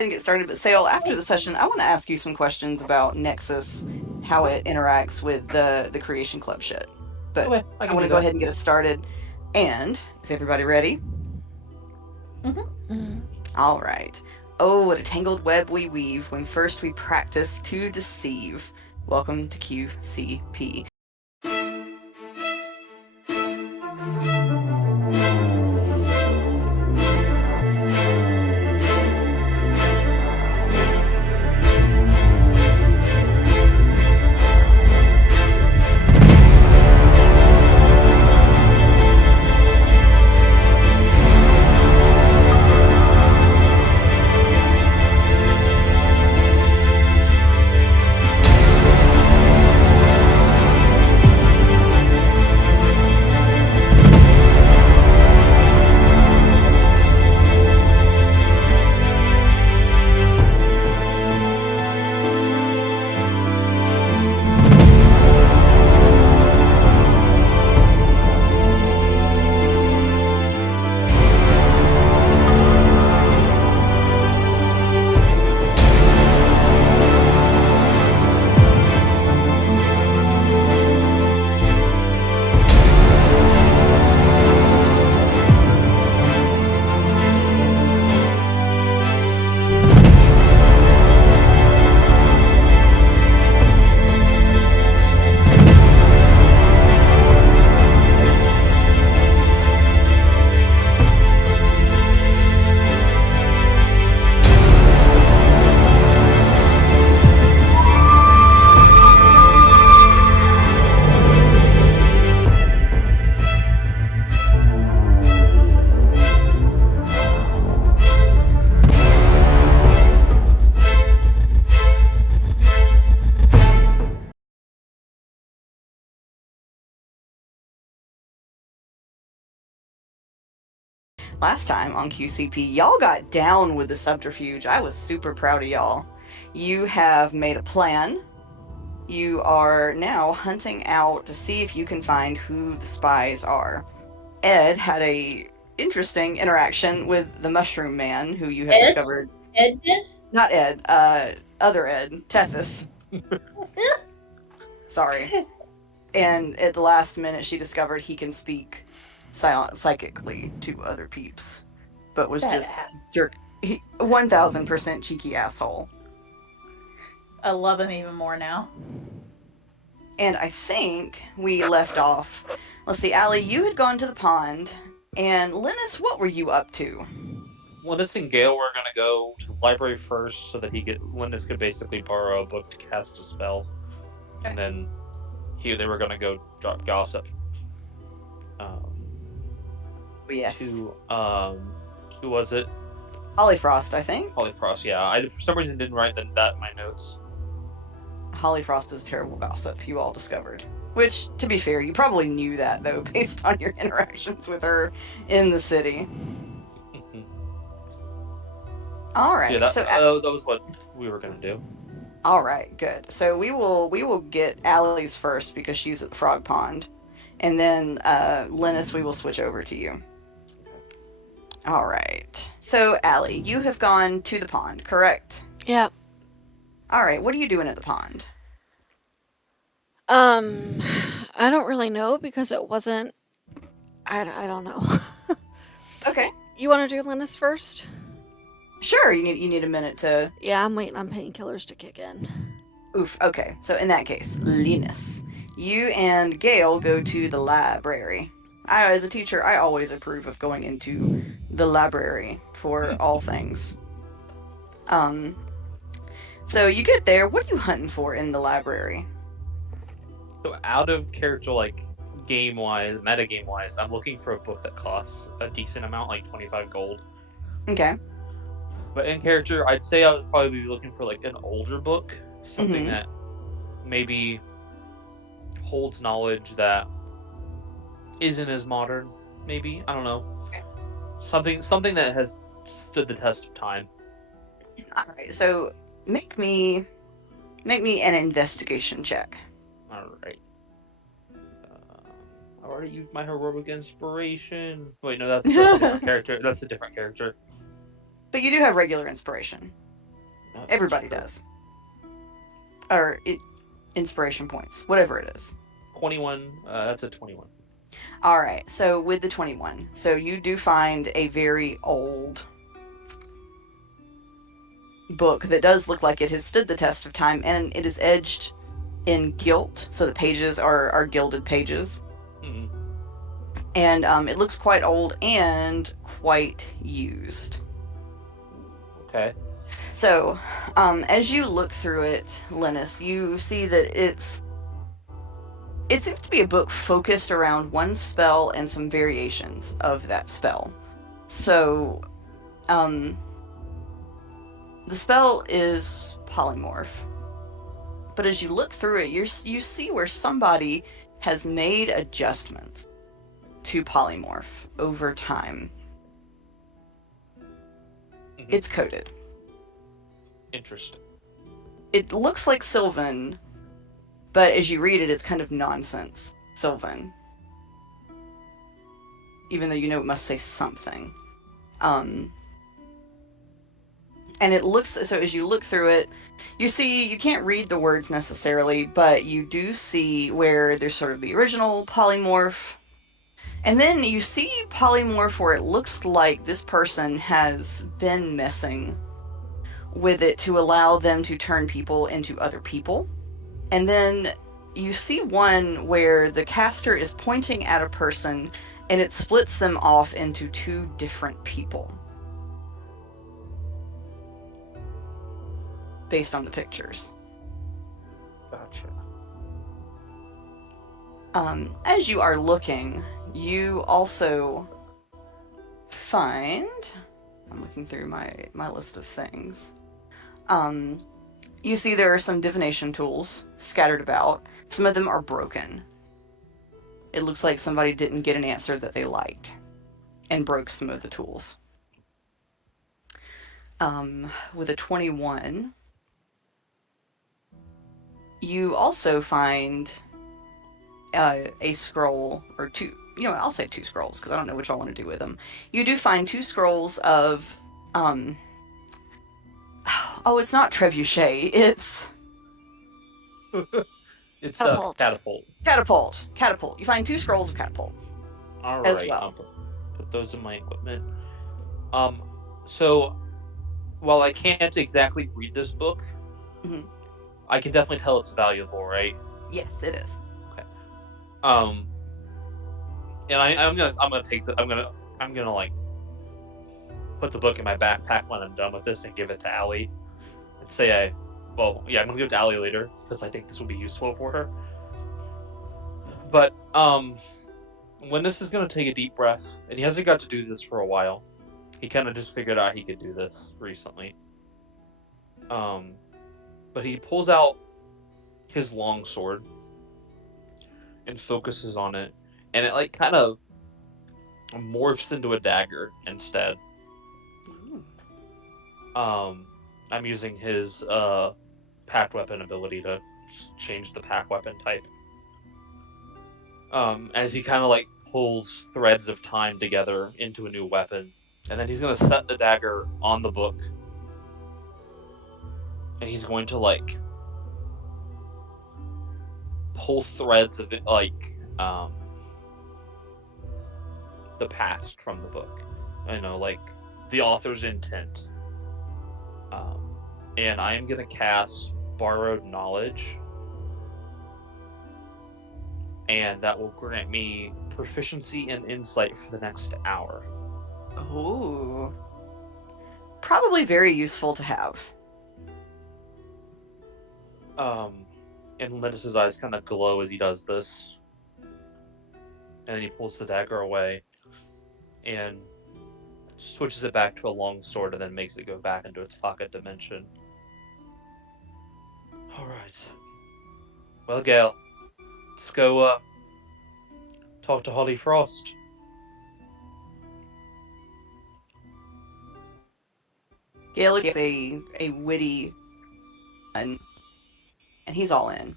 and get started, but Sale, after the session, I want to ask you some questions about Nexus, how it interacts with the Creation Club shit. But Okay, I I can want do to go that. ahead and get us started. And is everybody ready? Mm-hmm. All right. Oh, what a tangled web we weave when first we practice to deceive. Welcome to QCP. Last time on QCP, y'all got down with the subterfuge. I was super proud of y'all. You have made a plan. You are now hunting out to see if you can find who the spies are. Ed had a interesting interaction with the Mushroom Man, who you have Ed? discovered. Ed did? Not Ed, other Ed, Tethys. Sorry. And at the last minute, she discovered he can speak psychically to other peeps, but was just Badass. jerk. 1000% cheeky asshole. I love him even more now. And I think we left off. Let's see, Allie, you had gone to the pond, and Linus, what were you up to? Linus and Gale were gonna go to the library first, so that Linus could basically borrow a book to cast a spell, and then they were gonna go drop gossip. Um, Yes, to who was it? Hollyfrost, I think. Polyfrost. Yeah, I for some reason didn't write that in my notes. Hollyfrost is terrible gossip, you all discovered. Which, to be fair, you probably knew that, though, based on your interactions with her in the city. All So yeah, right, so that was what we were gonna do. all right, good. So we will get Allie's first because she's at the Frog Pond, and then Linus, we will switch over to you. All right. So Allie, you have gone to the pond, correct? Yeah. All right. What are you doing at the pond? Um, I don't really know because it wasn't. I don't know. Okay. You want to do Linus first? Sure. You need a minute to. Yeah, I'm waiting on painkillers to kick in. Oof. Okay. So in that case, Linus, you and Gail go to the library. As a teacher, I always approve of going into the library for all things. Um. So you get there. What are you hunting for in the library? So out of character, like game wise, meta game wise, I'm looking for a book that costs a decent amount, like 25 gold. Okay. But in character, I'd say I would probably be looking for like an older book, something Mm-hmm. that maybe holds knowledge that isn't as modern. Maybe, I don't know, something that has stood the test of time. All right. So make me make me an investigation check. All right. I already used my heroic inspiration. Wait, no, that's a different character. That's a different character. But you do have regular inspiration. That's Everybody true. does. Or inspiration points, whatever it is. 21. That's a 21. All right, so with the 21, so you do find a very old book that does look like it has stood the test of time, and it is edged in gilt, so the pages are gilded pages. Hmm. And it looks quite old and quite used. Okay. So, as you look through it, Linus, you see that it seems to be a book focused around one spell and some variations of that spell. So, um, the spell is polymorph, but as you look through it, you see where somebody has made adjustments to polymorph over time. Hmm. It's coded. Interesting. It looks like Sylvan, but as you read it, it's kind of nonsense Sylvan. Even though you know it must say something. Um, and it looks so as you look through it, you can't read the words necessarily, but you do see where there's sort of the original polymorph. And then you see polymorph where it looks like this person has been messing with it to allow them to turn people into other people. And then you see one where the caster is pointing at a person and it splits them off into two different people based on the pictures. Gotcha. As you are looking, you also find. I'm looking through my list of things. Um, you see there are some divination tools scattered about. Some of them are broken. It looks like somebody didn't get an answer that they liked and broke some of the tools. With a 21, you also find a scroll or two. I'll say two scrolls because I don't know which I want to do with them. You do find two scrolls of. Oh, it's not trebuchet. It's It's a Catapult. catapult. catapult. Catapult. You find two scrolls of catapult All as right. well. I'll put those in my equipment. Um, so while I can't exactly read this book, Hmm. I can definitely tell it's valuable, right? Yes, it is. Okay. Um, and I'm gonna take I'm gonna like put the book in my backpack when I'm done with this and give it to Allie and say I'm gonna give it to Allie later because I think this will be useful for her. But when this is gonna take a deep breath, and he hasn't got to do this for a while. He kind of just figured out he could do this recently. But he pulls out his long sword and focuses on it, and it like kind of morphs into a dagger instead. Ooh. I'm using his pack weapon ability to change the pack weapon type. As he kind of like pulls threads of time together into a new weapon, and then he's gonna set the dagger on the book, and he's going to like pull threads of it, like the past from the book. Like the author's intent. And I am gonna cast Borrowed Knowledge, and that will grant me proficiency and insight for the next hour. Ooh. Probably very useful to have. And Linus's eyes kind of glow as he does this, and then he pulls the dagger away and switches it back to a long sword, and then makes it go back into its pocket dimension. All right. Well, Gale, let's go talk to Holly Frost. Gaelic is a witty and he's all in.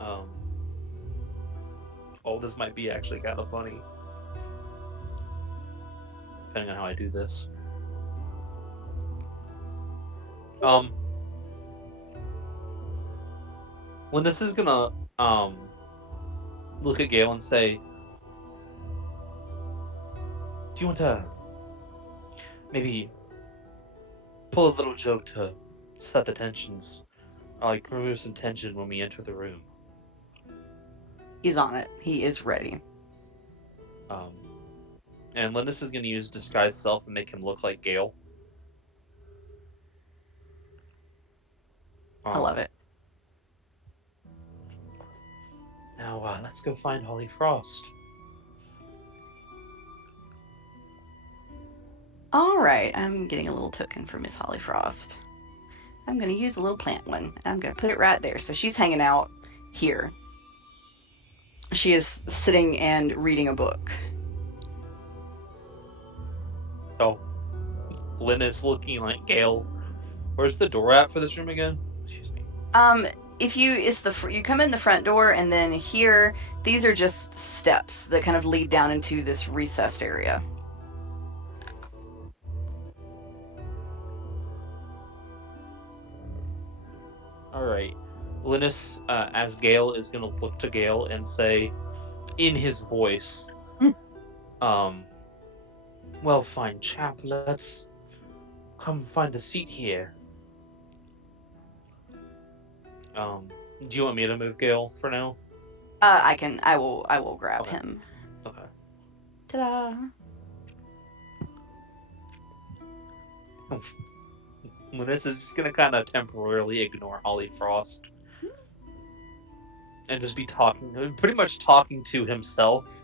Um, Oh, this might be actually kind of funny. Depending on how I do this. Linus is gonna look at Gale and say, "Do you want to maybe pull a little joke to set the tensions, or like remove some tension when we enter the room?" He's on it. He is ready. And Linus is gonna use disguise self and make him look like Gale. I love it. Now let's go find Holly Frost. All right, I'm getting a little token for Miss Holly Frost. I'm going to use the little plant one. I'm going to put it right there. So she's hanging out here. She is sitting and reading a book. Oh, Linus looking like Gale. Where's the door at for this room again? Excuse me. If you come in the front door, and then here, these are just steps that kind of lead down into this recessed area. All right. Linus, as Gale, is going to look to Gale and say, in his voice, "Well, fine chap, let's come find a seat here." Do you want me to move Gale for now? I will grab Okay. him. Okay. Ta-da! Linus is just gonna kind of temporarily ignore Holly Frost and just be pretty much talking to himself.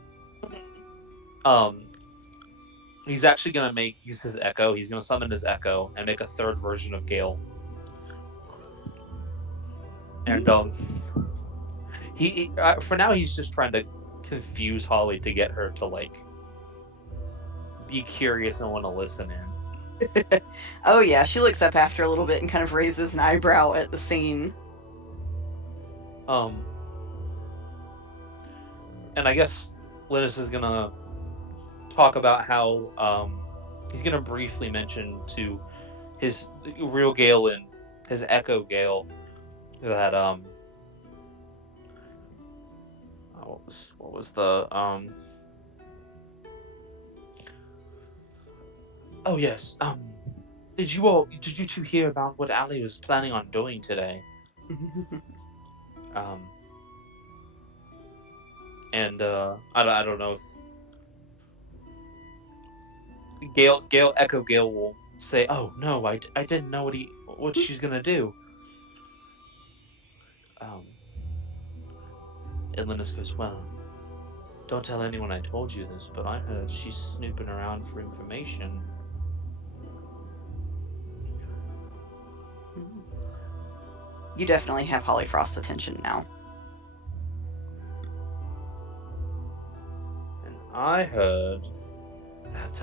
He's actually gonna use his echo. He's gonna summon his echo and make a third version of Gale. And he for now he's just trying to confuse Holly to get her to like be curious and want to listen in. Oh yeah, she looks up after a little bit and kind of raises an eyebrow at the scene. And I guess Linus is gonna talk about how he's gonna briefly mention to his real Gale and his echo Gale that what was the oh yes, did you two hear about what Allie was planning on doing today? And I don't know if Echo Gale will say, "Oh no, I didn't know what she's gonna do." And Linus goes, "Well, don't tell anyone I told you this, but I heard she's snooping around for information." You definitely have Holly Frost's attention now. And I heard that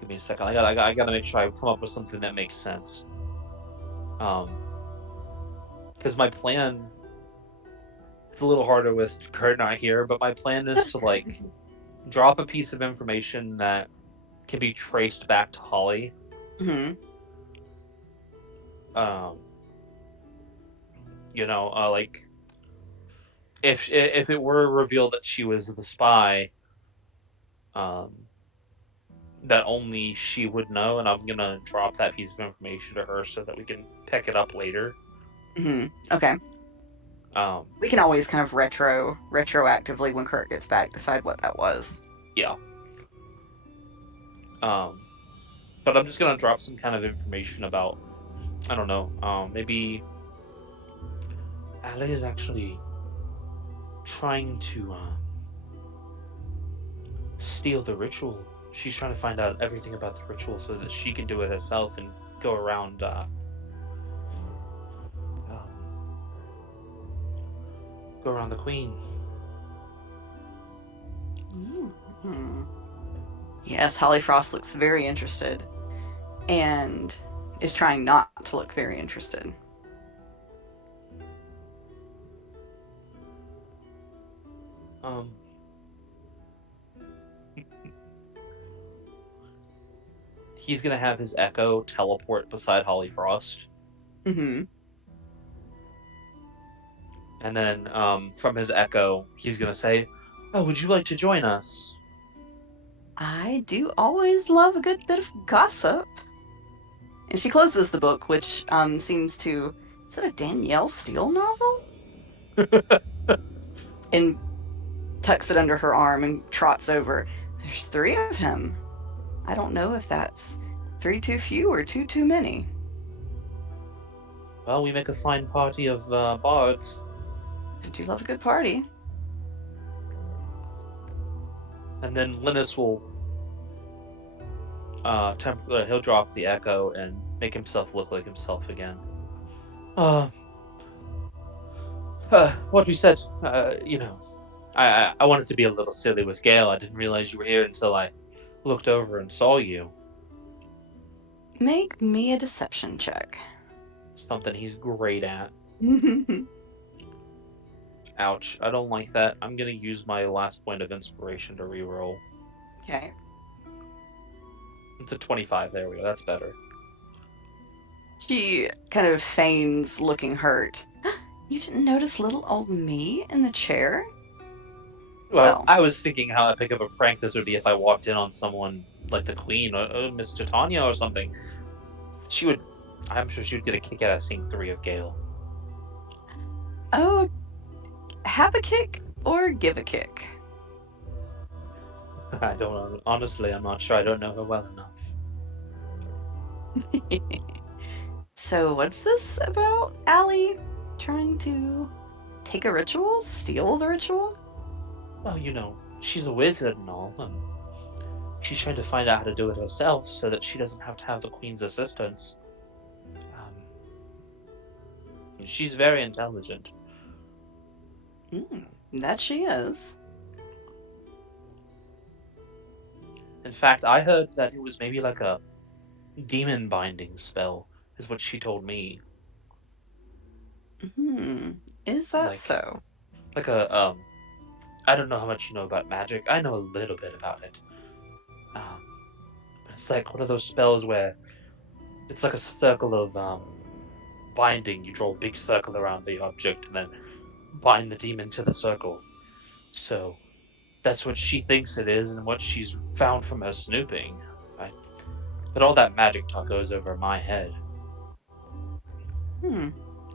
give me a second. I gotta make sure I come up with something that makes sense. Because my plan, it's a little harder with Kurt not here, but my plan is to like drop a piece of information that can be traced back to Holly. Mm-hmm. Like if it were revealed that she was the spy, that only she would know, and I'm gonna drop that piece of information to her so that we can pick it up later. Mm-hmm. Okay. We can always kind of retroactively when Kurt gets back decide what that was. Yeah. But I'm just gonna drop some kind of information about, I don't know, maybe Allie is actually trying to steal the ritual. She's trying to find out everything about the ritual so that she can do it herself and go around the queen. Mm-hmm. Yes, Holly Frost looks very interested and is trying not to look very interested. Um, he's gonna have his Echo teleport beside Holly Frost, Mm-hmm. and then from his Echo, he's gonna say, "Oh, would you like to join us?" I do always love a good bit of gossip. And she closes the book, which seems to... Is that a Danielle Steele novel? And tucks it under her arm and trots over. There's 3 of him. I don't know if that's 3 too few or 2 too many. Well, we make a fine party of bards. I do love a good party. And then Linus will he'll drop the Echo and make himself look like himself again. What we said, I wanted to be a little silly with Gale. I didn't realize you were here until I looked over and saw you. Make me a deception check. Something he's great at. Ouch, I don't like that. I'm gonna use my last point of inspiration to reroll. Okay. It's a 25, there we go, that's better. She kind of feigns looking hurt. You didn't notice little old me in the chair? Well, I was thinking how epic of a prank this would be if I walked in on someone like the Queen or Miss Titania or something. I'm sure she would get a kick out of seeing 3 of Gale. Oh, have a kick or give a kick? I don't know. Honestly, I'm not sure. I don't know her well enough. So what's this about, Allie? Trying to take a ritual? Steal the ritual? Well, she's a wizard and all, and she's trying to find out how to do it herself so that she doesn't have to have the Queen's assistance. She's very intelligent. That she is. In fact, I heard that it was maybe like a demon binding spell, is what she told me. Is that so? Like a, I don't know how much you know about magic. I know a little bit about it. It's like one of those spells where it's like a circle of binding. You draw a big circle around the object and then bind the demon to the circle. So that's what she thinks it is and what she's found from her snooping. But all that magic talk goes over my head.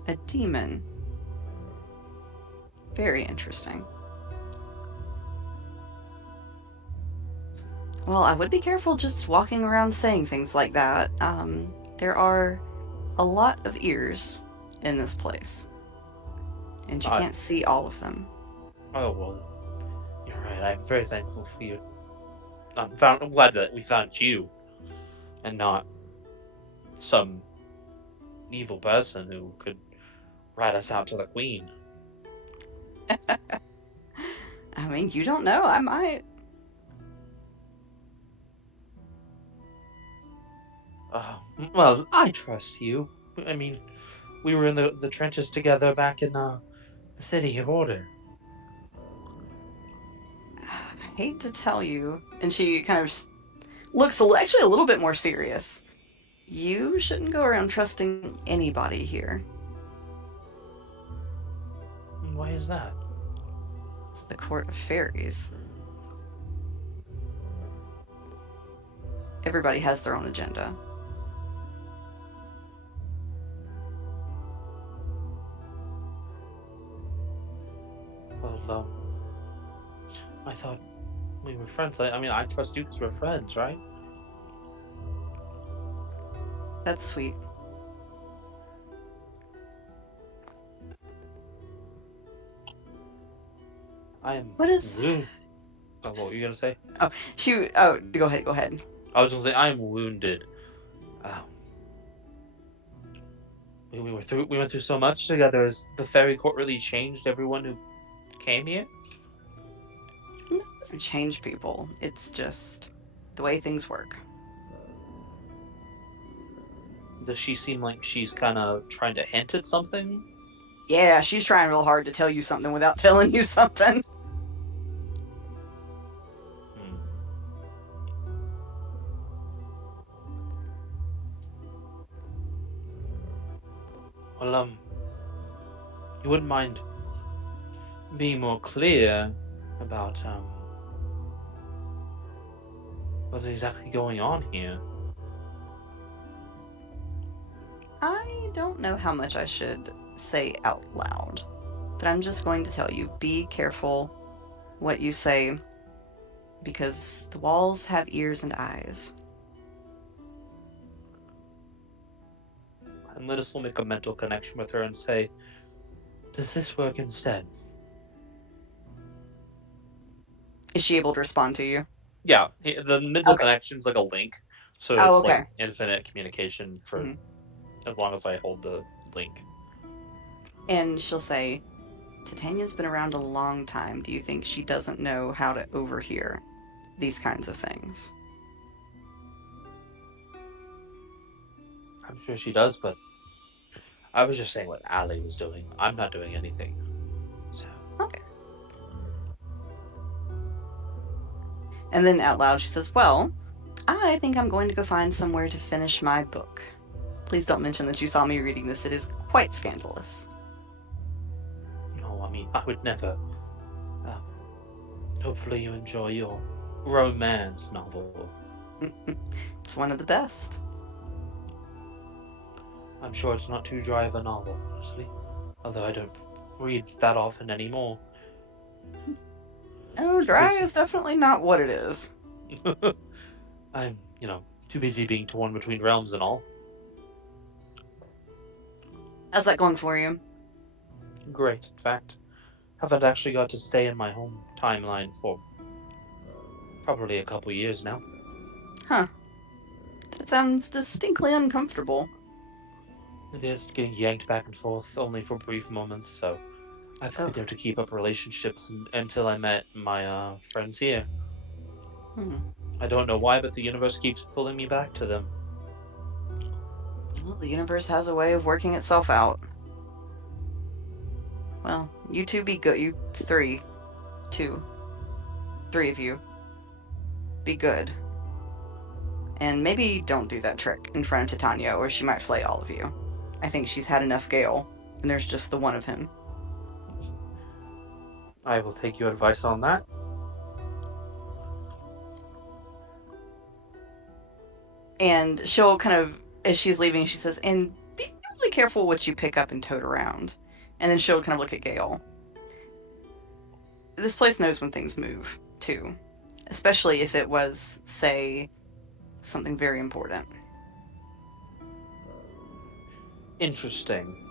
A demon. Very interesting. Well, I would be careful just walking around saying things like that. There are a lot of ears in this place. And you can't see all of them. Oh, well, you're right. I'm very thankful for you. I'm glad that we found you and not some evil person who could rat us out to the Queen. I mean, you don't know. I might. Well, I trust you. I mean, we were in the trenches together back in the City of Order. I hate to tell you. And she kind of looks actually a little bit more serious. You shouldn't go around trusting anybody here. Why is that? It's the Court of Fairies. Everybody has their own agenda. Well, I thought we were friends. I mean, I trust you because we're friends, right? That's sweet. I am. What is... Oh, what were you gonna say? Oh, shoot. Oh, go ahead, go ahead. I was gonna say I am wounded. We went through so much together. Has the fairy court really changed everyone who came here? It doesn't change people. It's just the way things work. Does she seem like she's kind of trying to hint at something? Yeah, she's trying real hard to tell you something without telling you something. Well, you wouldn't mind being more clear about what's exactly going on here? I don't know how much I should say out loud, but I'm just going to tell you, be careful what you say, because the walls have ears and eyes. And Linus will make a mental connection with her and say, "Does this work instead?" Is she able to respond to you? Yeah, the mental Okay. connection's like a link, so Oh, it's like okay. infinite communication for Mhm. as long as I hold the link. And she'll say, Titania's been around a long time. Do you think she doesn't know how to overhear these kinds of things? I'm sure she does, but I was just saying what Allie was doing. I'm not doing anything. So Okay. And then out loud she says, well, I think I'm going to go find somewhere to finish my book. Please don't mention that you saw me reading this. It is quite scandalous. no, I mean I would never. Um, hopefully you enjoy your romance novel. It's one of the best. I'm sure it's not too dry of a novel, honestly. Although I don't read that often anymore. Oh, dry is definitely not what it is. I'm, too busy being torn between realms and all. How's that going for you? Great, in fact. Haven't actually got to stay in my home timeline for probably a couple years now. Huh. That sounds distinctly uncomfortable. It is getting yanked back and forth only for brief moments, so I've Oh. been able to keep up relationships until I met my friends here. Hmm. I don't know why, but the universe keeps pulling me back to them. Well, the universe has a way of working itself out. Well, you two be good. You three of you. Be good. And maybe don't do that trick in front of Titania, or she might flay all of you. I think she's had enough Gale, and there's just the one of him. I will take your advice on that. And she'll kind of, as she's leaving, she says, and be really careful what you pick up and tote around. And then she'll kind of look at Gale. This place knows when things move, too. Especially if it was, say, something very important. Interesting.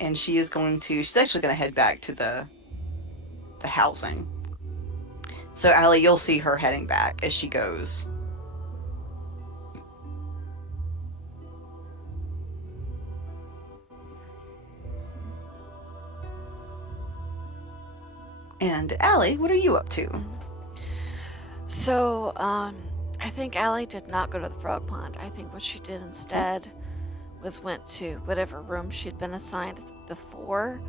And she's actually going to head back to the housing. So, Allie, you'll see her heading back as she goes. And Allie, what are you up to? So, I think Allie did not go to the frog pond. I think what she did instead was went to whatever room she'd been assigned before,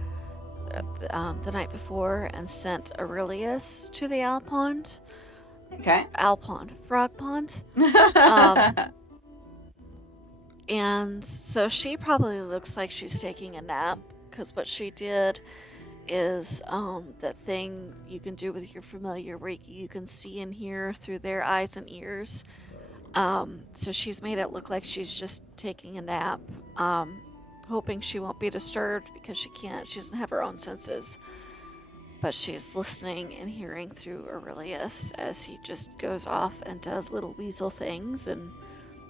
the night before, and sent Aurelius to the owl pond. Okay. Frog pond. And so she probably looks like she's taking a nap, because what she did is that thing you can do with your familiar where you can see and hear through their eyes and ears. So she's made it look like she's just taking a nap, hoping she won't be disturbed because she doesn't have her own senses. But she's listening and hearing through Aurelius as he just goes off and does little weasel things and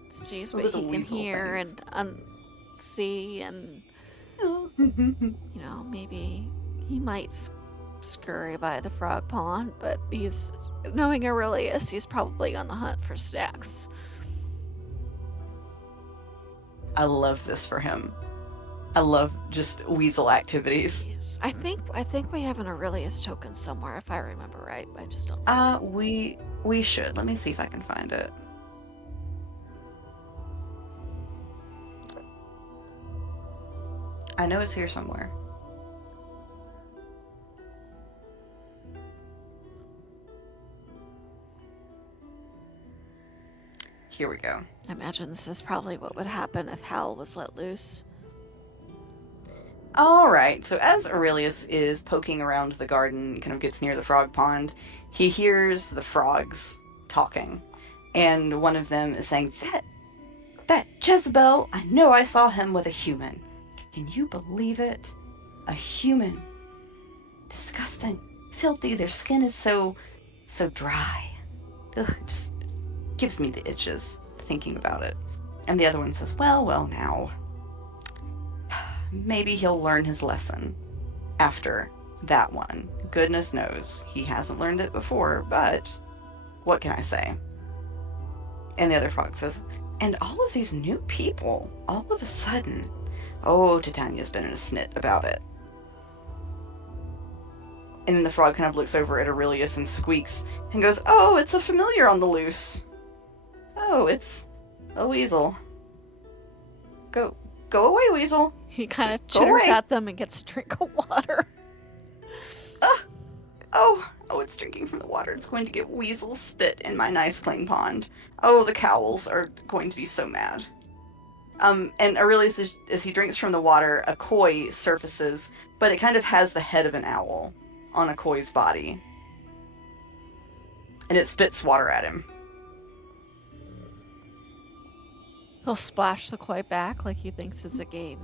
sees what he can hear and see, and maybe he might scurry by the frog pond, but he's knowing Aurelius, he's probably on the hunt for snacks. I love this for him. I love just weasel activities. Yes. I think we have an Aurelius token somewhere, if I remember right. I just don't know. We should. Let me see if I can find it. I know it's here somewhere. Here we go. I imagine this is probably what would happen if Hal was let loose. All right, so as Aurelius is poking around the garden, kind of gets near the frog pond, he hears the frogs talking. And one of them is saying, that Jezebel, I know I saw him with a human. Can you believe it? A human. Disgusting. Filthy. Their skin is so dry. Ugh, it just gives me the itches thinking about it. And the other one says, well now. Maybe he'll learn his lesson after that one. Goodness knows he hasn't learned it before, but what can I say? And the other frog says, and all of these new people, all of a sudden. Oh, Titania's been in a snit about it. And then the frog kind of looks over at Aurelius and squeaks and goes, oh, it's a familiar on the loose. Oh, it's a weasel. Go away, weasel. He kind of Go chitters away. at them and gets a drink of water. Oh, it's drinking from the water. It's going to get weasel spit in my nice clean pond. Oh, the cowls are going to be so mad. And Aurelius, as he drinks from the water, a koi surfaces, but it kind of has the head of an owl on a koi's body. And it spits water at him. He'll splash the koi back like he thinks it's a game.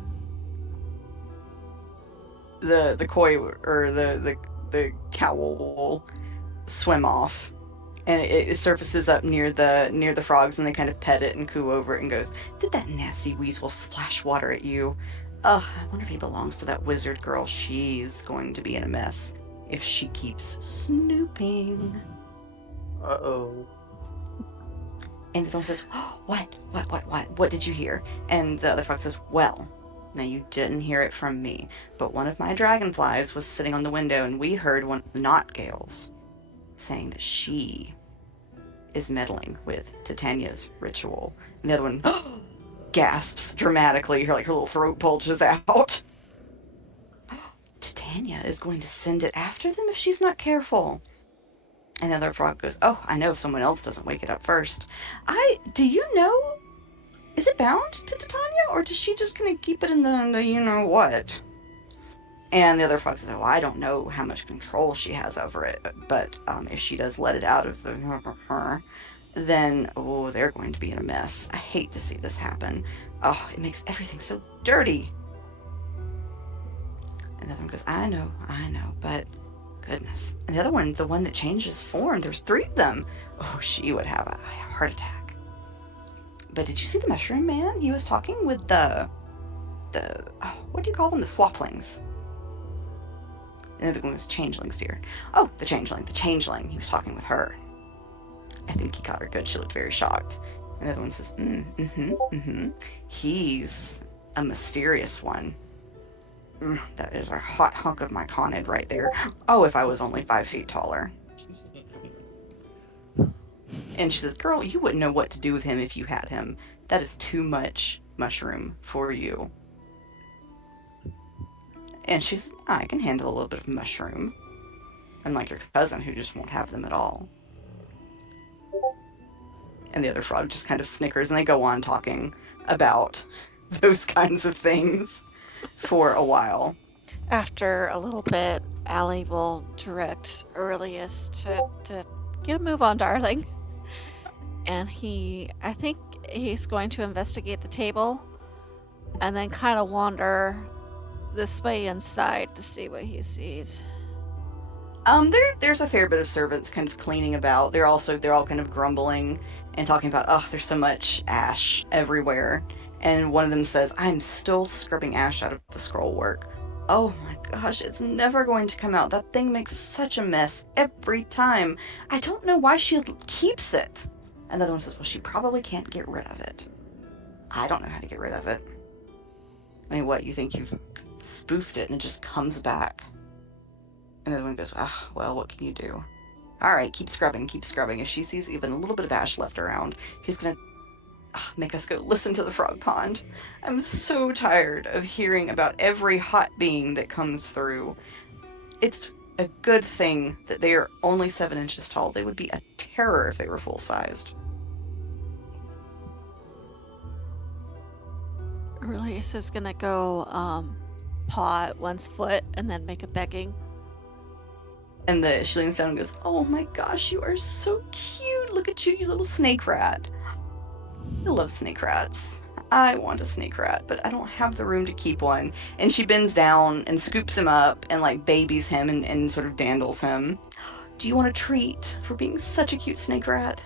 The koi, or the cowl will swim off. And it surfaces up near the frogs, and they kind of pet it and coo over it and goes, did that nasty weasel splash water at you? Ugh, I wonder if he belongs to that wizard girl. She's going to be in a mess if she keeps snooping. Uh-oh. And the other one says, oh, what did you hear? And the other frog says, well, now you didn't hear it from me, but one of my dragonflies was sitting on the window, and we heard one of the Notgales saying that she is meddling with Titania's ritual. And the other one gasps dramatically. Her little throat bulges out. Titania is going to send it after them if she's not careful. And the other frog goes, oh, I know if someone else doesn't wake it up first. Do you know? Is it bound to Titania, or does she just kind of keep it in the you know what? And the other frog says, oh, I don't know how much control she has over it, but if she does let it out of the then, oh, they're going to be in a mess. I hate to see this happen. Oh, it makes everything so dirty. And the other one goes, I know, but goodness. And the other one, the one that changes form, there's 3 of them. Oh, she would have a heart attack. But did you see the mushroom man? He was talking with the what do you call them? The swaplings. And the other one was changelings, dear. Oh, the changeling. He was talking with her. I think he got her good. She looked very shocked. And the other one says, he's a mysterious one. That is a hot hunk of my conid right there. Oh, if I was only 5 feet taller. And she says, girl, you wouldn't know what to do with him if you had him. That is too much mushroom for you. And she says, I can handle a little bit of mushroom. Unlike your cousin, who just won't have them at all. And the other frog just kind of snickers, and they go on talking about those kinds of things for a while. After a little bit, Allie will direct Aurelius to get a move on, darling. And I think he's going to investigate the table and then kind of wander this way inside to see what he sees. There's a fair bit of servants kind of cleaning about. They're all kind of grumbling and talking about, oh, there's so much ash everywhere. And one of them says, I'm still scrubbing ash out of the scroll work. Oh my gosh, it's never going to come out. That thing makes such a mess every time. I don't know why she keeps it. And the other one says, well, she probably can't get rid of it. I don't know how to get rid of it. I mean, what, you think you've spoofed it and it just comes back? And the other one goes, well, what can you do? All right, keep scrubbing. If she sees even a little bit of ash left around, she's going to make us go listen to the frog pond. I'm so tired of hearing about every hot being that comes through. It's a good thing that they are only 7 inches tall. They would be a terror if they were full-sized. Aurelius is gonna go paw at one's foot and then make a begging. And she leans down and goes, "Oh my gosh, you are so cute. Look at you, you little snake rat. I love snake rats. I want a snake rat, but I don't have the room to keep one." And she bends down and scoops him up and like babies him and sort of dandles him. "Do you want a treat for being such a cute snake rat?"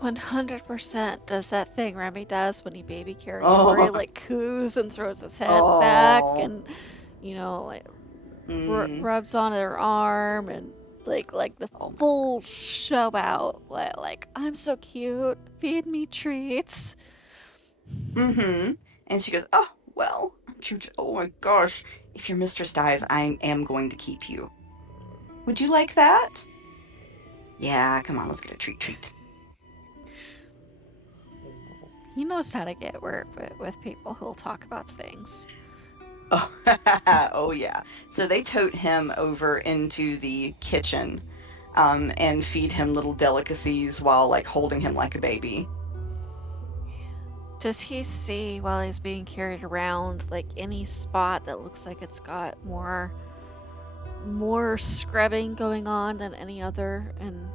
100% does that thing Remy does when he baby carries Oh. where he like coos and throws his head Oh. back and, you know, like Mm. rubs on her arm and like the full show out. Like, I'm so cute. Feed me treats. Mm-hmm. And she goes, "Oh, well, oh my gosh. If your mistress dies, I am going to keep you. Would you like that?" "Yeah, come on, let's get a treat. He knows how to get with people who'll talk about things. Oh, oh yeah. So they tote him over into the kitchen and feed him little delicacies while like holding him like a baby. Does he see while he's being carried around like any spot that looks like it's got more scrubbing going on than any other? And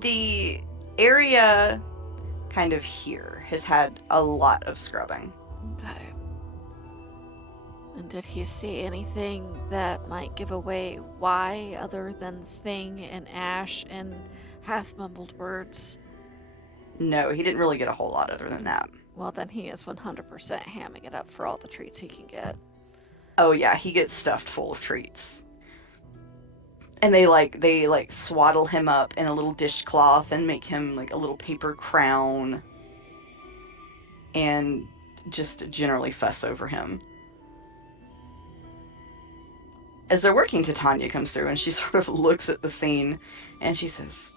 The area kind of here has had a lot of scrubbing. okay. And did he see anything that might give away why, other than Thing and Ash and half mumbled words? No, he didn't really get a whole lot other than that. Well, then he is 100% hamming it up for all the treats he can get. Oh yeah, he gets stuffed full of treats. And they swaddle him up in a little dishcloth and make him like a little paper crown and just generally fuss over him. As they're working, Titania comes through and she sort of looks at the scene and she says,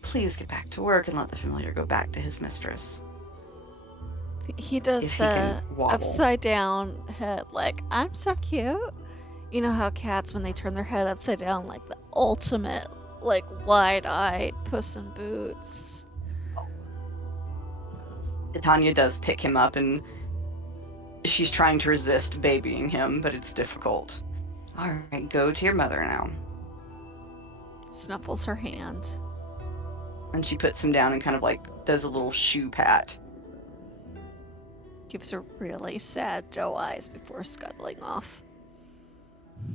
"Please get back to work and let the familiar go back to his mistress." He does If he the can wobble. upside down head, like, I'm so cute. You know how cats, when they turn their head upside down, like the ultimate, like, wide-eyed Puss in Boots. Titania does pick him up and she's trying to resist babying him, but it's difficult. "All right, go to your mother now." Snuffles her hand. And she puts him down and kind of like does a little shoe pat. Gives her really sad doe eyes before scuttling off.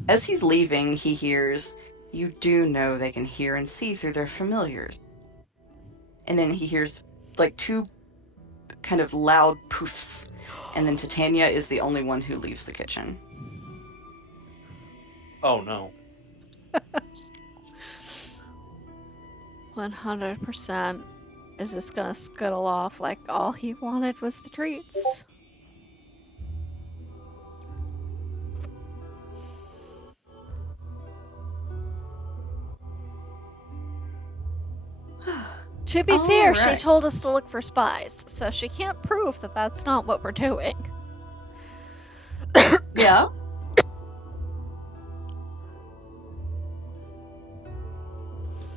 As he's leaving, he hears, "You do know they can hear and see through their familiars." And then he hears like two kind of loud poofs. And then Titania is the only one who leaves the kitchen. Oh no. 100% is just gonna scuttle off like all he wanted was the treats. To be fair, she Alright. told us to look for spies, so she can't prove that that's not what we're doing. Yeah.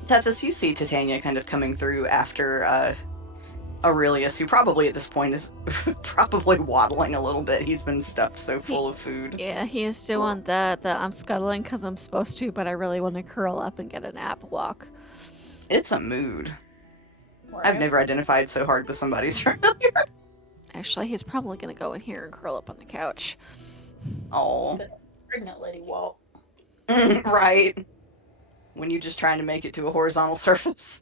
Tethys, you see Titania kind of coming through after Aurelius, who probably at this point is probably waddling a little bit. He's been stuffed so full of food. Yeah, he's doing the I'm scuttling because I'm supposed to, but I really want to curl up and get a nap walk. It's a mood. Right. I've never identified so hard with somebody's familiar. Actually, he's probably going to go in here and curl up on the couch. Oh. Pregnant lady walk. Right. When you're just trying to make it to a horizontal surface.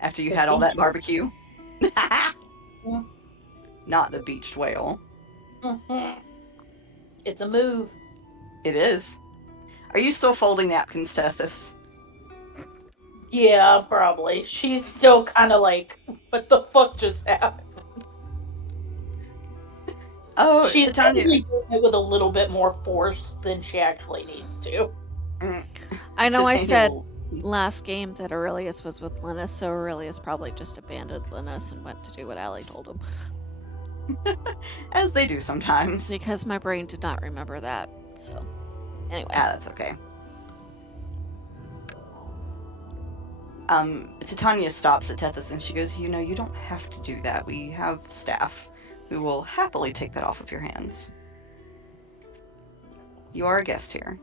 After you The had all that beach whale. barbecue. Not the beached whale. Mhm. It's a move. It is. Are you still folding napkins, Tethys? Yeah, probably. She's still kind of like, what the fuck just happened? Oh, She's Titania. definitely doing it with a little bit more force than she actually needs to. I know I Titania said will- last game that Aurelius was with Linus, so Aurelius probably just abandoned Linus and went to do what Allie told him. As they do sometimes. Because my brain did not remember that, so. Anyway. Yeah, that's okay. Titania stops at Tethys and she goes, you know, you don't have to do that. We have staff who will happily take that off of your hands. You are a guest here.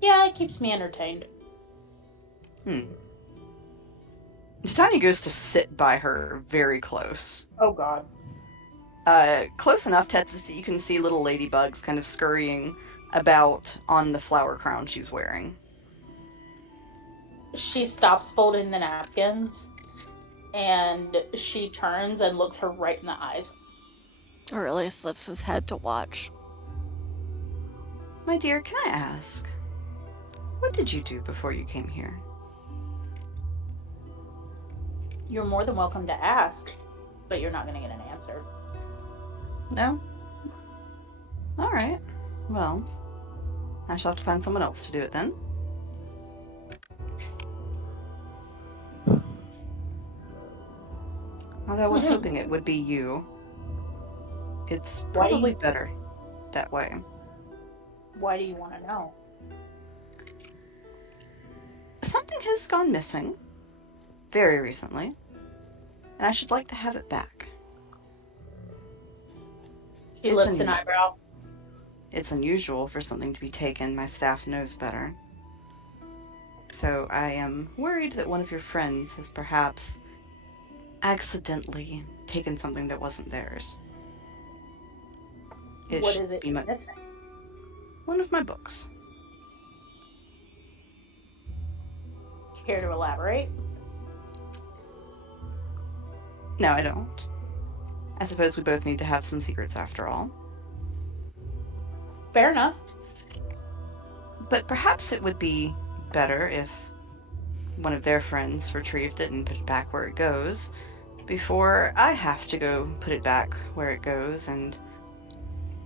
Yeah, it keeps me entertained. Titania goes to sit by her very close. Oh god. Close enough, Tethys, that you can see little ladybugs kind of scurrying about on the flower crown she's wearing. She stops folding the napkins, and she turns and looks her right in the eyes. Aurelius lifts his head to watch. My dear, can I ask, what did you do before you came here? You're more than welcome to ask, but you're not going to get an answer. No? Alright. Well, I shall have to find someone else to do it then. Although I was hoping it would be you. It's probably better that way. Why do you want to know? Something has gone missing. Very recently. And I should like to have it back. She lifts an eyebrow. It's unusual for something to be taken. My staff knows better. So I am worried that one of your friends has perhaps accidentally taken something that wasn't theirs. What is it missing? One of my books. Care to elaborate? No, I don't. I suppose we both need to have some secrets after all. Fair enough. But perhaps it would be better if one of their friends retrieved it and put it back where it goes, before I have to go put it back where it goes, and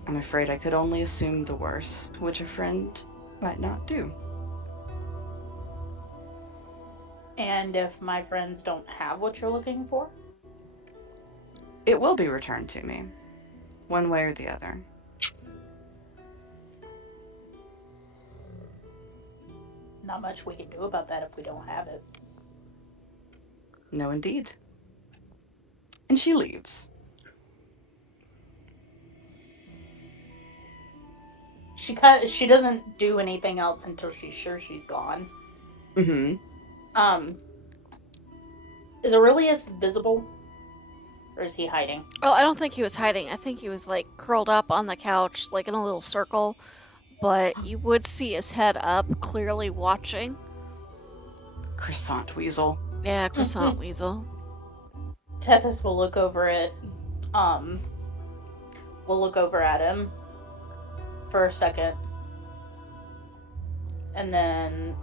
I'm afraid I could only assume the worst, which a friend might not do. And if my friends don't have what you're looking for? It will be returned to me, one way or the other. Not much we can do about that if we don't have it. No, indeed. And she leaves. She doesn't do anything else until she's sure she's gone. Mm-hmm. Is Aurelius visible? Or is he hiding? Oh, I don't think he was hiding. I think he was like curled up on the couch, like in a little circle. But you would see his head up, clearly watching. Croissant weasel. Yeah, croissant weasel. Tethys will look over at him for a second. And then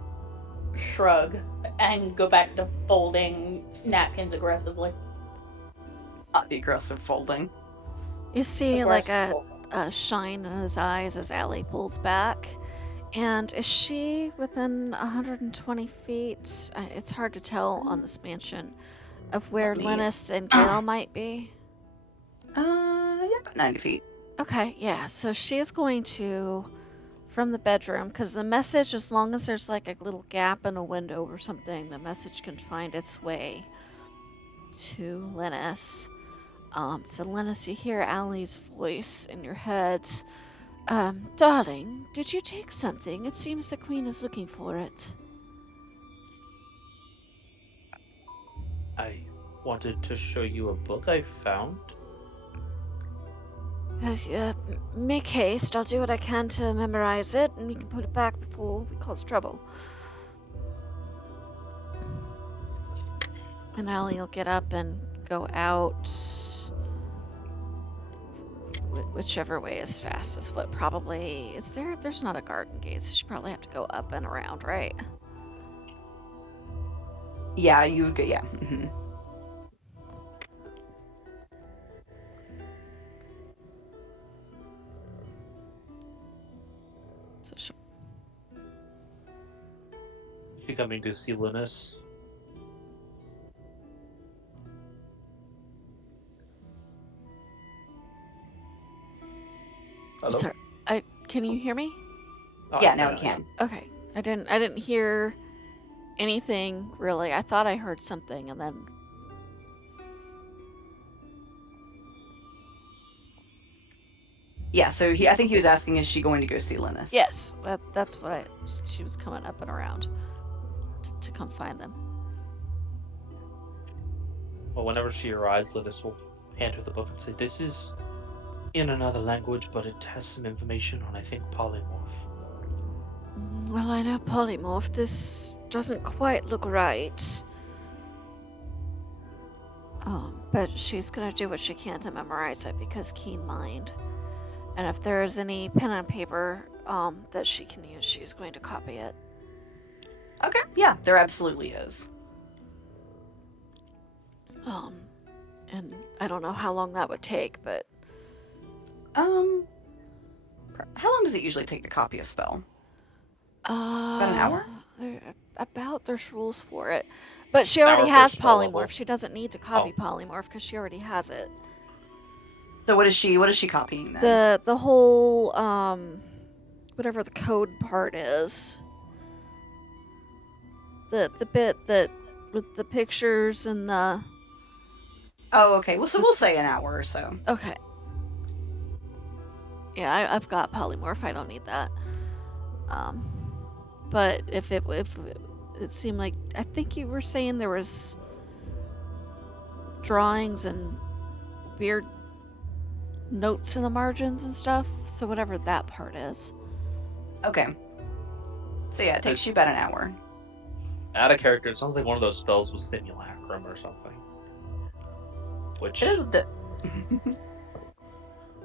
shrug and go back to folding napkins aggressively. Not the aggressive folding. You see like a shine in his eyes as Allie pulls back. And is she within 120 feet? It's hard to tell on this mansion of where Linus and Gale might be. Yeah, about 90 feet. Okay, yeah. So she is going to, from the bedroom, because the message, as long as there's like a little gap in a window or something, the message can find its way to Linus. So Linus, you hear Allie's voice in your head. Darling, did you take something? It seems the Queen is looking for it. I wanted to show you a book I found. Make haste. I'll do what I can to memorize it, and we can put it back before we cause trouble. And Allie will get up and go out whichever way is fastest. What probably is there? There's not a garden gate, so she probably have to go up and around, right? Yeah, you would go. Yeah. Mm-hmm. So She coming to see Linus? Hello? sorry. Can you hear me? Oh, Yeah, now we can. Okay. I didn't hear anything really. I thought I heard something, and then Yeah, so I think he was asking, is she going to go see Linus? yes, that's what she was coming up and around to come find them. Well, whenever she arrives, Linus will hand her the book and say, "This is in another language, but it has some information on, I think, polymorph." Well, I know polymorph. This doesn't quite look right. But she's gonna do what she can to memorize it because keen mind. And if there is any pen and paper that she can use, she's going to copy it. Okay, yeah, there absolutely is. And I don't know how long that would take, but How long does it usually take to copy a spell? About an hour? There's rules for it. But she An already hour for has a spell level. polymorph. She doesn't need to copy polymorph because she already has it. So what is she copying then? The whole whatever the code part is. The bit that with the pictures and the Oh, okay. Well, so we'll say an hour or so. okay. Yeah, I've got polymorph. I don't need that. But if it seemed like I think you were saying there was drawings and weird notes in the margins and stuff. So whatever that part is. Okay. So yeah, it takes you about an hour. Out of character, it sounds like one of those spells was simulacrum or something. Which It is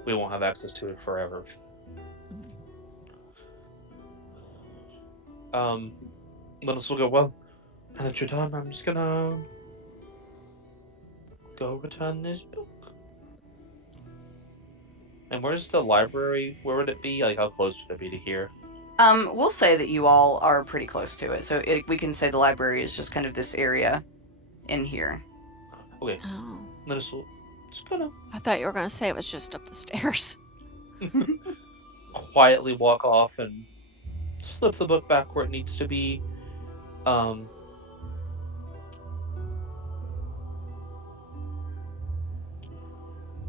we won't have access to it forever. Linus will go, "Well, now that you're done, I'm just gonna go return this book." And where's the library? Where would it be? Like, how close would it be to here? We'll say that you all are pretty close to it. So we can say the library is just kind of this area in here. Okay. Oh. Linus will just gonna I thought you were gonna say it was just up the stairs. quietly walk off and slip the book back where it needs to be.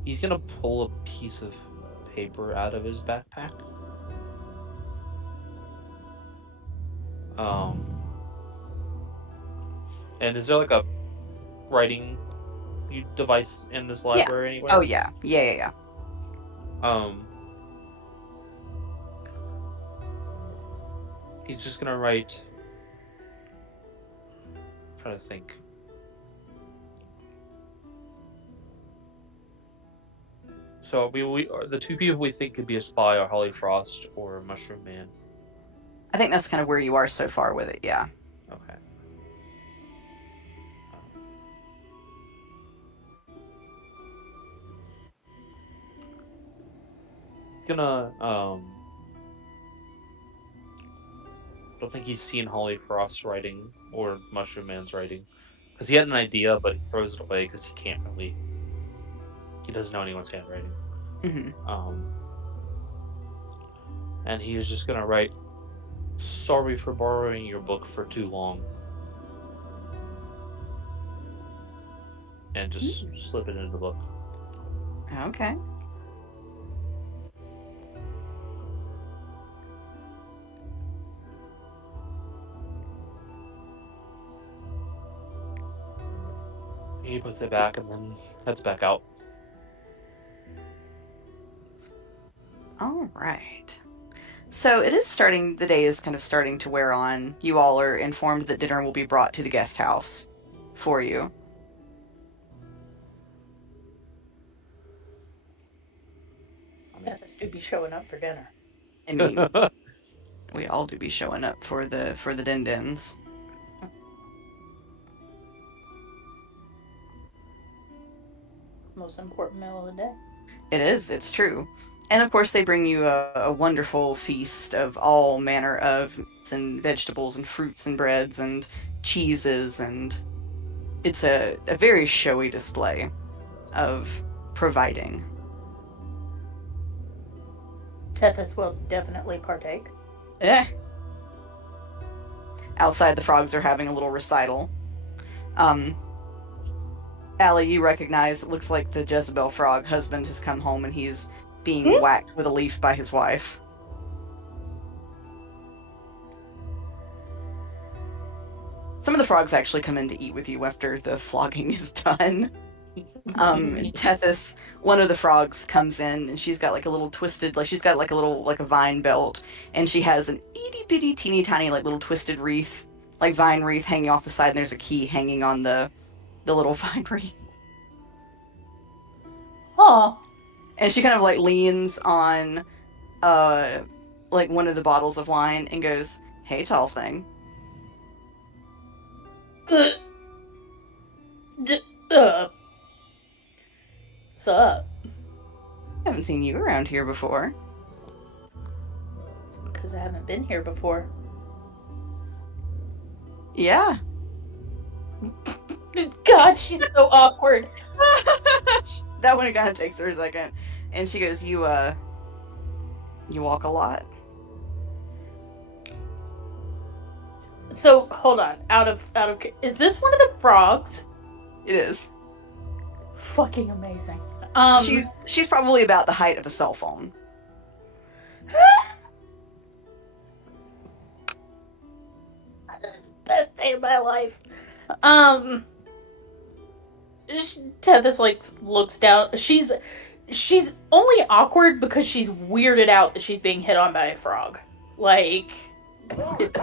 He's gonna pull a piece of paper out of his backpack. And is there like a writing device in this library anywhere? Oh yeah. Yeah. He's just gonna write. I'm trying to think. So we the two people we think could be a spy are Holly Frost or Mushroom Man. I think that's kind of where you are so far with it. Yeah. Okay. Gonna don't think he's seen Holly Frost's writing or Mushroom Man's writing because he had an idea but he throws it away because he doesn't know anyone's handwriting. Mm-hmm. And he is just gonna write, "Sorry for borrowing your book for too long," and just slip it into the book. Okay. He puts it back and then heads back out. All right. So it is starting, the day is kind of starting to wear on. You all are informed that dinner will be brought to the guest house for you. Let's do be showing up for dinner. I mean, we all do be showing up for the din-dins. Most important meal of the day. It is, it's true. And of course they bring you a wonderful feast of all manner of meats and vegetables and fruits and breads and cheeses, and it's a very showy display of providing. Tethys will definitely partake. Eh. Outside, the frogs are having a little recital. Allie, you recognize it looks like the Jezebel frog husband has come home and he's being whacked with a leaf by his wife. Some of the frogs actually come in to eat with you after the flogging is done. Tethys, one of the frogs, comes in and she's got like a little twisted, like she's got like a little, like a vine belt, and she has an itty bitty teeny tiny like little twisted wreath, like vine wreath hanging off the side, and there's a key hanging on the little vine wreath. Oh. And she kind of like leans on like one of the bottles of wine and goes, "Hey, tall thing." What's up? Haven't seen you around here before. It's because I haven't been here before. Yeah. God, she's so awkward. That one kind of takes her a second. And she goes, you walk a lot? So, hold on. Out of is this one of the frogs? It is. Fucking amazing. She's probably about the height of a cell phone. Best day of my life. Tethys like looks down. She's only awkward because she's weirded out that she's being hit on by a frog. Like, it's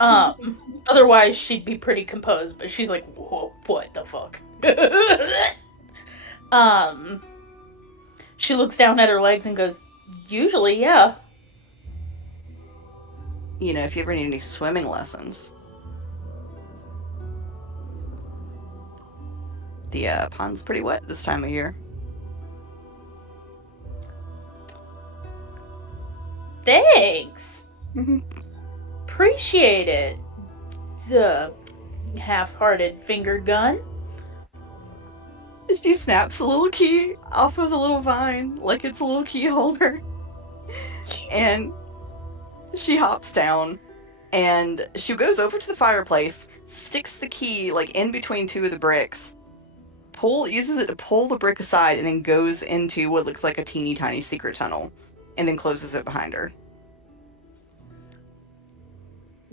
otherwise she'd be pretty composed, but she's like, whoa, what the fuck? She looks down at her legs and goes, usually, yeah. You know, if you ever need any swimming lessons. The pond's pretty wet this time of year. Thanks. Appreciate it. Half-hearted finger gun. She snaps a little key off of the little vine, like it's a little key holder. And she hops down, and she goes over to the fireplace, sticks the key, like, in between two of the bricks, uses it to pull the brick aside, and then goes into what looks like a teeny tiny secret tunnel, and then closes it behind her.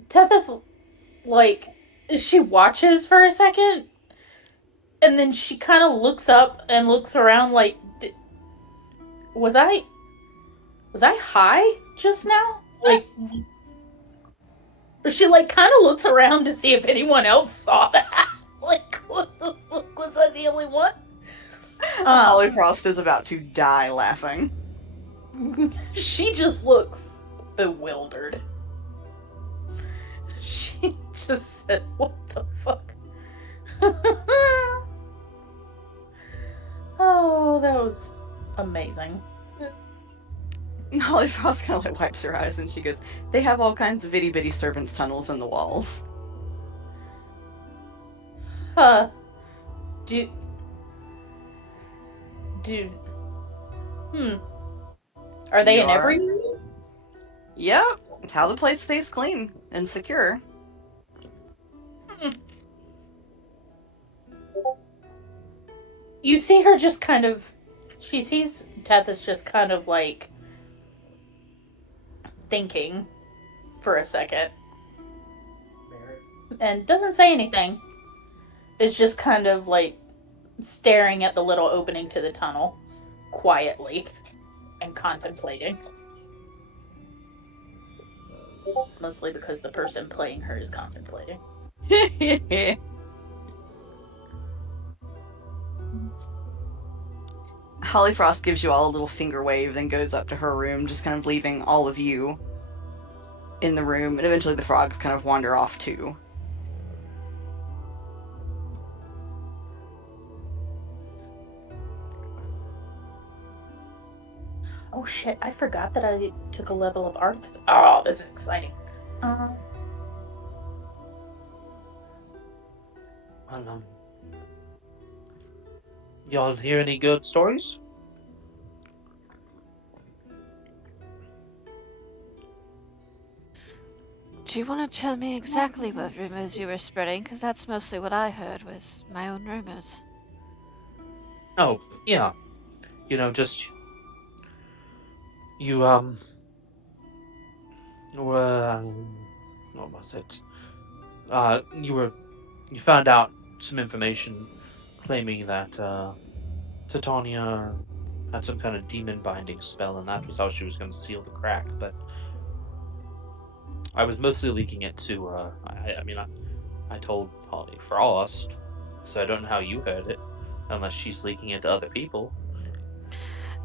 Tethys, like, she watches for a second, and then she kind of looks up and looks around like, was I high just now? Like, she, like, kind of looks around to see if anyone else saw that. Like, what the fuck, was I the only one? Holly Frost is about to die laughing. She just looks bewildered. She just said, what the fuck? Oh, that was amazing. Holly Frost kind of like wipes her eyes and she goes, "They have all kinds of itty bitty servants' tunnels in the walls." Are they in every room? Yep, it's how the place stays clean and secure. You see her just kind of, she sees Tethys just kind of like thinking for a second and doesn't say anything. It's just kind of like staring at the little opening to the tunnel quietly and contemplating. Mostly because the person playing her is contemplating. Holly Frost gives you all a little finger wave, then goes up to her room, just kind of leaving all of you in the room, and eventually the frogs kind of wander off too. Oh shit, I forgot that I took a level of artifice. Oh, this is exciting. Y'all hear any good stories? Do you want to tell me exactly what rumors you were spreading? Because that's mostly what I heard was my own rumors. Oh, yeah. Just you were what was it? You found out some information claiming that Titania had some kind of demon binding spell, and that was how she was going to seal the crack. But I was mostly leaking it to. I told Polly Frost, so I don't know how you heard it, unless she's leaking it to other people.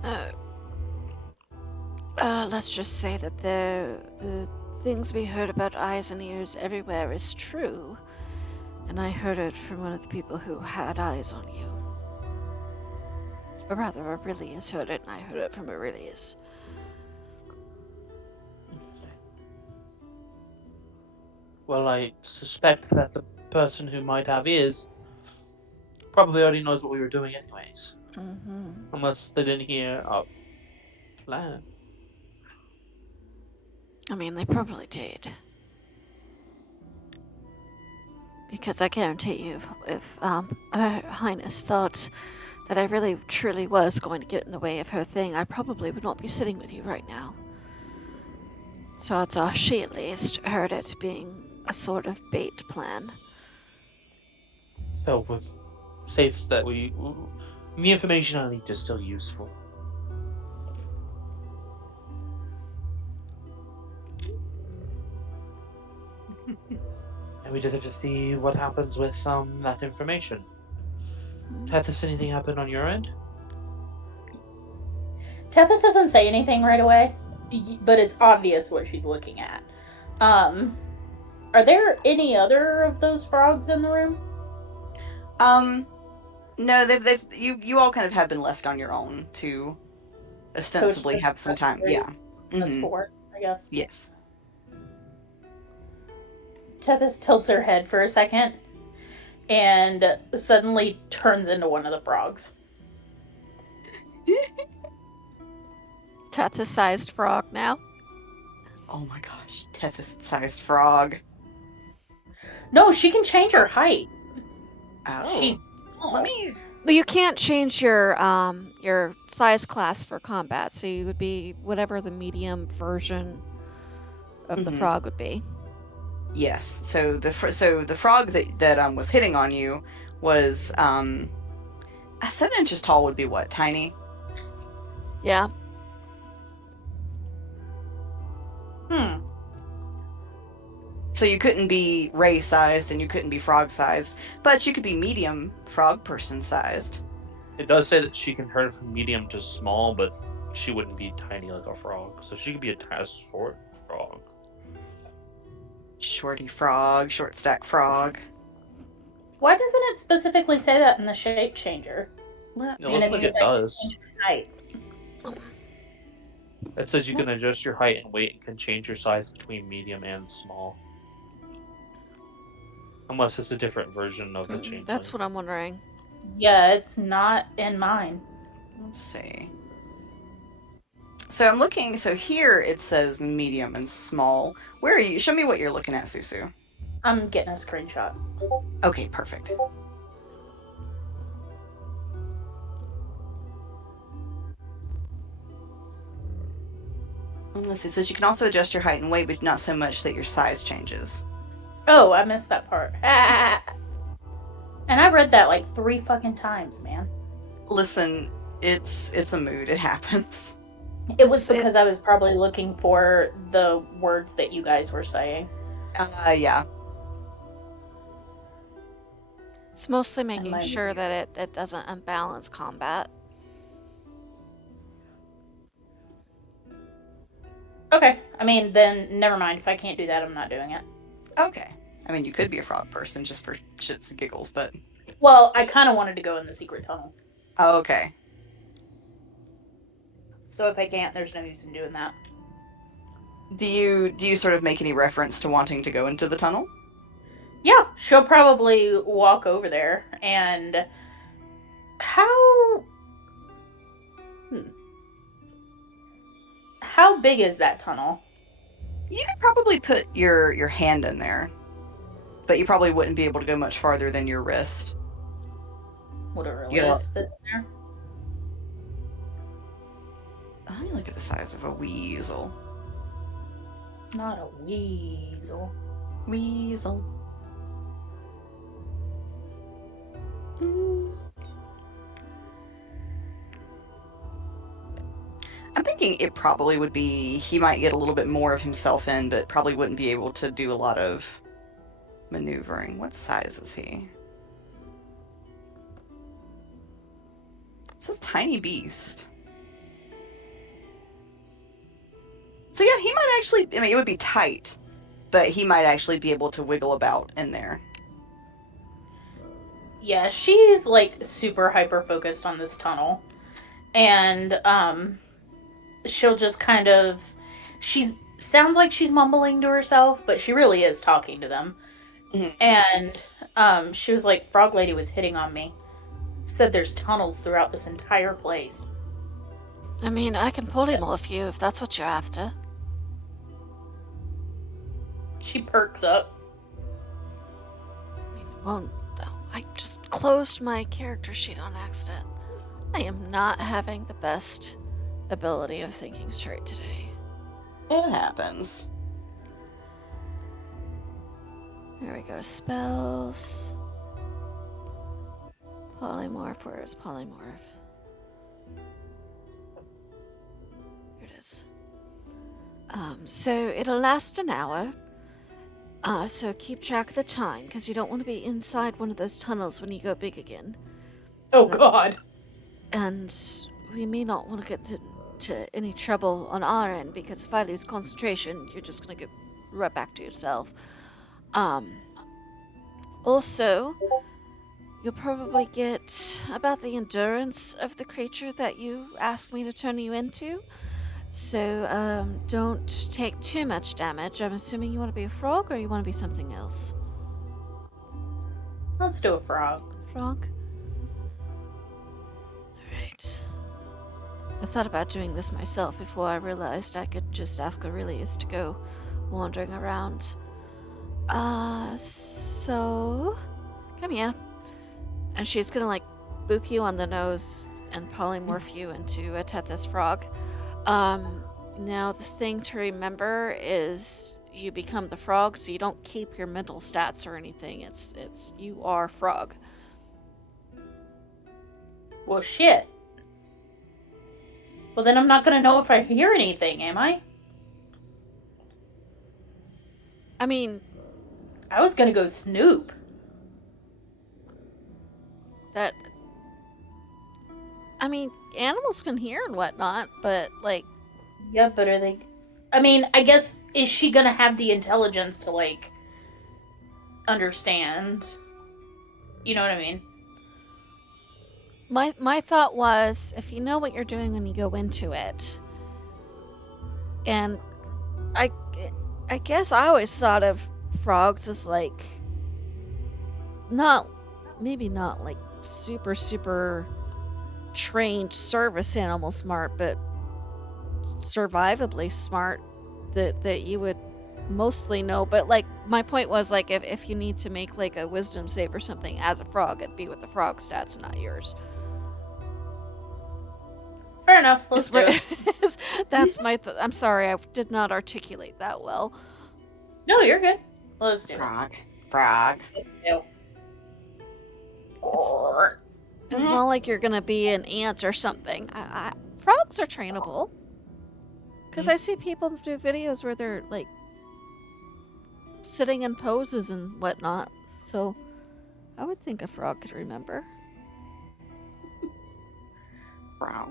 Uh, let's just say that the things we heard about eyes and ears everywhere is true, and I heard it from one of the people who had eyes on you. Or rather, Aurelius heard it, and I heard it from Aurelius. Interesting. Well, I suspect that the person who might have ears probably already knows what we were doing anyways. Mm-hmm. Unless they didn't hear our plan. I mean, they probably did. Because I guarantee you, if Her Highness thought that I really truly was going to get in the way of her thing, I probably would not be sitting with you right now. So odds are she at least heard it being a sort of bait plan. So we're safe that the information I need is still useful. And we just have to see what happens with that information. Has anything happened on your end? Tethys doesn't say anything right away, but it's obvious what she's looking at. Are there any other of those frogs in the room? No, you all kind of have been left on your own to ostensibly have some time. Yeah. Us four, I guess. Yes. Tethys tilts her head for a second and suddenly turns into one of the frogs. Tethys-sized frog now. Oh my gosh, Tethys-sized frog. No, she can change her height. Oh. She's Let me. But you can't change your size class for combat, so you would be whatever the medium version of the frog would be. Yes. So the frog that was hitting on you was 7 inches tall. Would be what? Tiny. Yeah. So you couldn't be ray sized and you couldn't be frog sized, but you could be medium frog person sized. It does say that she can turn from medium to small, but she wouldn't be tiny like a frog. So she could be a short frog. Shorty frog, short stack frog. Why doesn't it specifically say that in the shape changer? It looks like it does. Height. It says you can adjust your height and weight and can change your size between medium and small. Unless it's a different version of the change. That's what I'm wondering. Yeah, it's not in mine. Let's see. So I'm looking, so here it says medium and small. Where are you? Show me what you're looking at, Susu. I'm getting a screenshot. Okay, perfect. Let's see, it says you can also adjust your height and weight, but not so much that your size changes. Oh, I missed that part. And I read that like 3 fucking times, man. Listen, it's a mood. It happens. It was because I was probably looking for the words that you guys were saying. Yeah. It's mostly making sure that it doesn't unbalance combat. Okay, I mean, then never mind. If I can't do that, I'm not doing it. Okay. I mean, you could be a frog person just for shits and giggles, but... Well, I kind of wanted to go in the secret tunnel. Oh, okay. So if I can't, there's no use in doing that. Do you sort of make any reference to wanting to go into the tunnel? Yeah, she'll probably walk over there and... How big is that tunnel? You could probably put your hand in there, but you probably wouldn't be able to go much farther than your wrist. Would it really You gotta- fit in there? Let me look at the size of a weasel. Not a weasel. Weasel. Hmm. I'm thinking it probably would be, he might get a little bit more of himself in, but probably wouldn't be able to do a lot of maneuvering. What size is he? It says tiny beast. So yeah, he might actually, I mean, it would be tight, but he might actually be able to wiggle about in there. Yeah, she's like super hyper focused on this tunnel. And she'll just kind of sounds like she's mumbling to herself, but she really is talking to them. Mhm. And she was like, Frog Lady was hitting on me. Said there's tunnels throughout this entire place. I mean, I can polymorph you if that's what you're after. She perks up. Well, I just closed my character sheet on accident. I am not having the best ability of thinking straight today. It happens. Here we go. Spells. Polymorph. Where is polymorph? Here it is. So it'll last an hour. So keep track of the time, because you don't want to be inside one of those tunnels when you go big again. Oh god. And we may not want to get to any trouble on our end, because if I lose concentration, you're just going to get right back to yourself. Also, you'll probably get about the endurance of the creature that you asked me to turn you into. So, don't take too much damage. I'm assuming you want to be a frog, or you want to be something else? Let's do a frog. Frog? Alright. I thought about doing this myself before I realized I could just ask Aurelius to go wandering around. So... Come here. And she's gonna, like, boop you on the nose and polymorph you into a Tethys frog. Now the thing to remember is you become the frog, so you don't keep your mental stats or anything. It's you are frog. Well, shit. Well, then I'm not gonna know if I hear anything, am I? I mean, I was gonna go snoop. that... I mean, animals can hear and whatnot, but, like... Yeah, but are they... I mean, I guess, is she gonna have the intelligence to, like, understand? You know what I mean? My thought was, if you know what you're doing when you go into it, and I guess I always thought of frogs as, like, maybe not, like, super trained service animal smart, but survivably smart that you would mostly know. But, like, my point was, like, if you need to make, like, a wisdom save or something as a frog, it'd be with the frog stats, not yours. Fair enough, let's do it. That's my I'm sorry, I did not articulate that well. No, you're good. Let's do Frog. it. Ew. It's not like you're gonna be an ant or something. Frogs are trainable. Because I see people do videos where they're, like, sitting in poses and whatnot. So, I would think a frog could remember. Frog.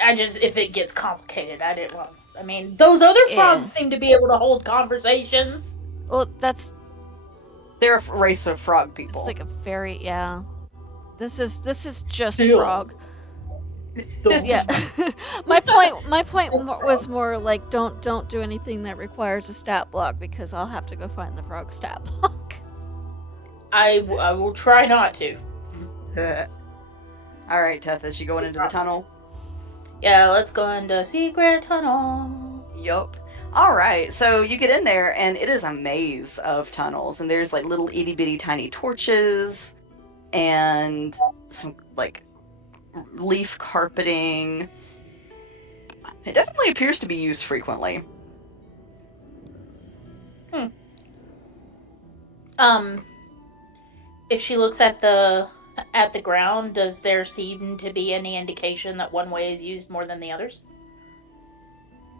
I just, if it gets complicated, I didn't want... I mean, those other frogs seem to be able to hold conversations. Well, that's... They're a race of frog people. It's like a very... Yeah. This is just Ew. frog. This Yeah. just- my point was more like, don't do anything that requires a stat block, because I'll have to go find the frog stat block. I will try not to. All right, Tethys, you going into the tunnel? Yeah, let's go into secret tunnel. Yup. All right, so you get in there, and it is a maze of tunnels, and there's like little itty bitty tiny torches and some like leaf carpeting. It definitely appears to be used frequently. Um, if she looks at the ground, does there seem to be any indication that one way is used more than the others?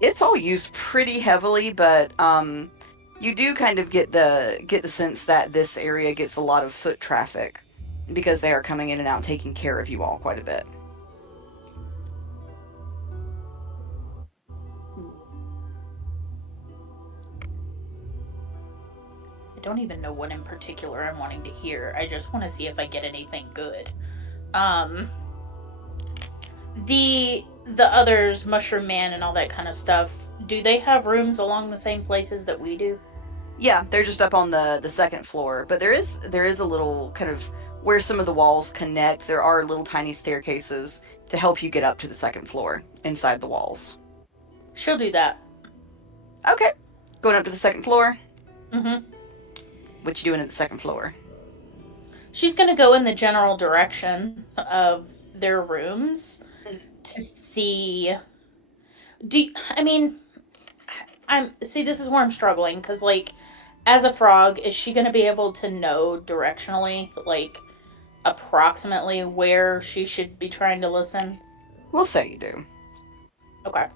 It's all used pretty heavily, but you do kind of get the sense that this area gets a lot of foot traffic because they are coming in and out taking care of you all quite a bit. I don't even know what in particular I'm wanting to hear. I just want to see if I get anything good. Um, the others, Mushroom Man and all that kind of stuff, do they have rooms along the same places that we do? Yeah, they're just up on the second floor, but there is a little kind of where some of the walls connect. There are little tiny staircases to help you get up to the second floor inside the walls. She'll do that. Okay, going up to the second floor. Mm-hmm. What you doing at the second floor? She's gonna go in the general direction of their rooms to see. I mean, I'm see. This is where I'm struggling because, like, as a frog, is she gonna be able to know directionally, like, approximately where she should be trying to listen? We'll say you do. Okay.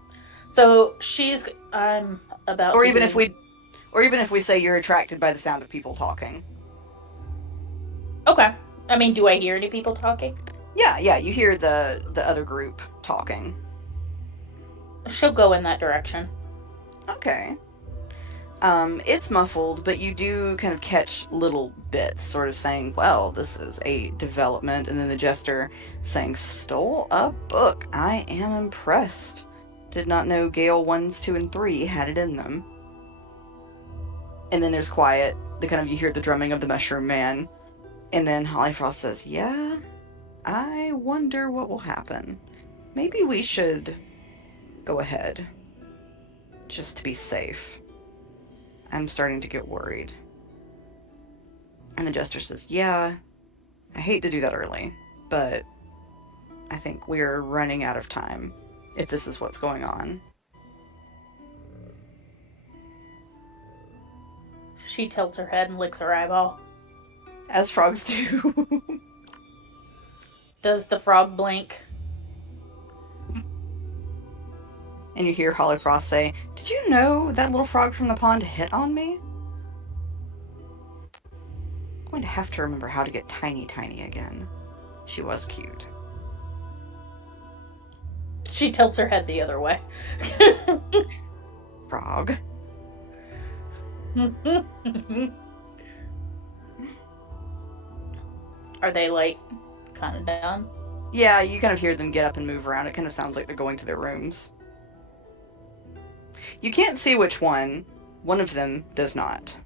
So she's. I'm about Or to even do if we or even if we say you're attracted by the sound of people talking. Okay. I mean, do I hear any people talking? Yeah, you hear the other group talking. She'll go in that direction. Okay. It's muffled, but you do kind of catch little bits, sort of saying, well, this is a development, and then the jester saying, stole a book. I am impressed. Did not know Gale 1s, 2, and 3 had it in them. And then there's quiet. You hear the drumming of the Mushroom Man. And then Hollyfrost says, yeah, I wonder what will happen. Maybe we should go ahead. Just to be safe. I'm starting to get worried. And the jester says, yeah, I hate to do that early, but I think we're running out of time if this is what's going on. She tilts her head and licks her eyeball. As frogs do. Does the frog blink? And you hear Hollyfrost say, did you know that little frog from the pond hit on me? I'm going to have to remember how to get tiny again. She was cute. She tilts her head the other way. Frog. Are they, like, kind of down? Yeah, you kind of hear them get up and move around. It kind of sounds like they're going to their rooms. You can't see which one. One of them does not.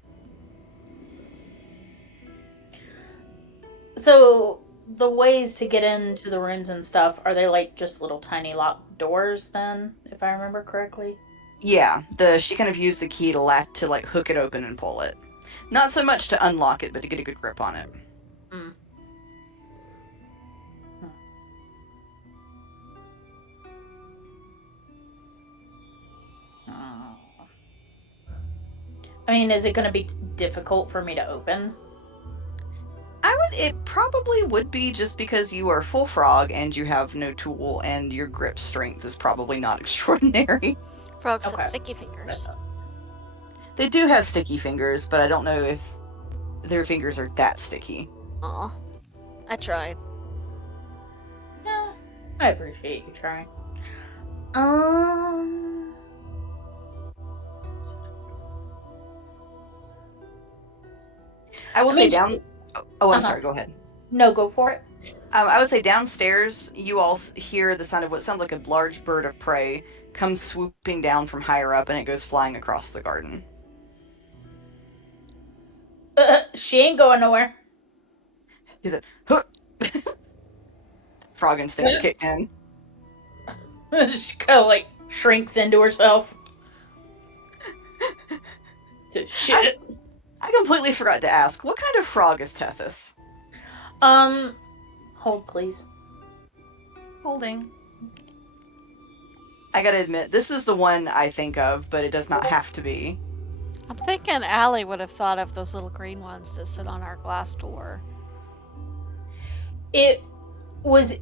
So, the ways to get into the rooms and stuff, are they, like, just little tiny locked doors then, if I remember correctly? Yeah, she kind of used the key to like hook it open and pull it. Not so much to unlock it, but to get a good grip on it. Mm. I mean, is it going to be difficult for me to open? It probably would be, just because you are full frog and you have no tool and your grip strength is probably not extraordinary. Frogs Okay. have sticky fingers. They do have sticky fingers, but I don't know if their fingers are that sticky. Aw. I tried. Yeah, I appreciate you trying. I will say mean, down... Oh, I'm Uh-huh. sorry, go ahead. No, go for it. I would say downstairs, you all hear the sound of what sounds like a large bird of prey come swooping down from higher up, and it goes flying across the garden. She ain't going nowhere. He said, huh! Frog instincts kicked in. She kind of like shrinks into herself. Shit. I completely forgot to ask, what kind of frog is Tethys? Hold please. Holding. I gotta admit, this is the one I think of, but it does not have to be. I'm thinking Allie would have thought of those little green ones that sit on our glass door. It would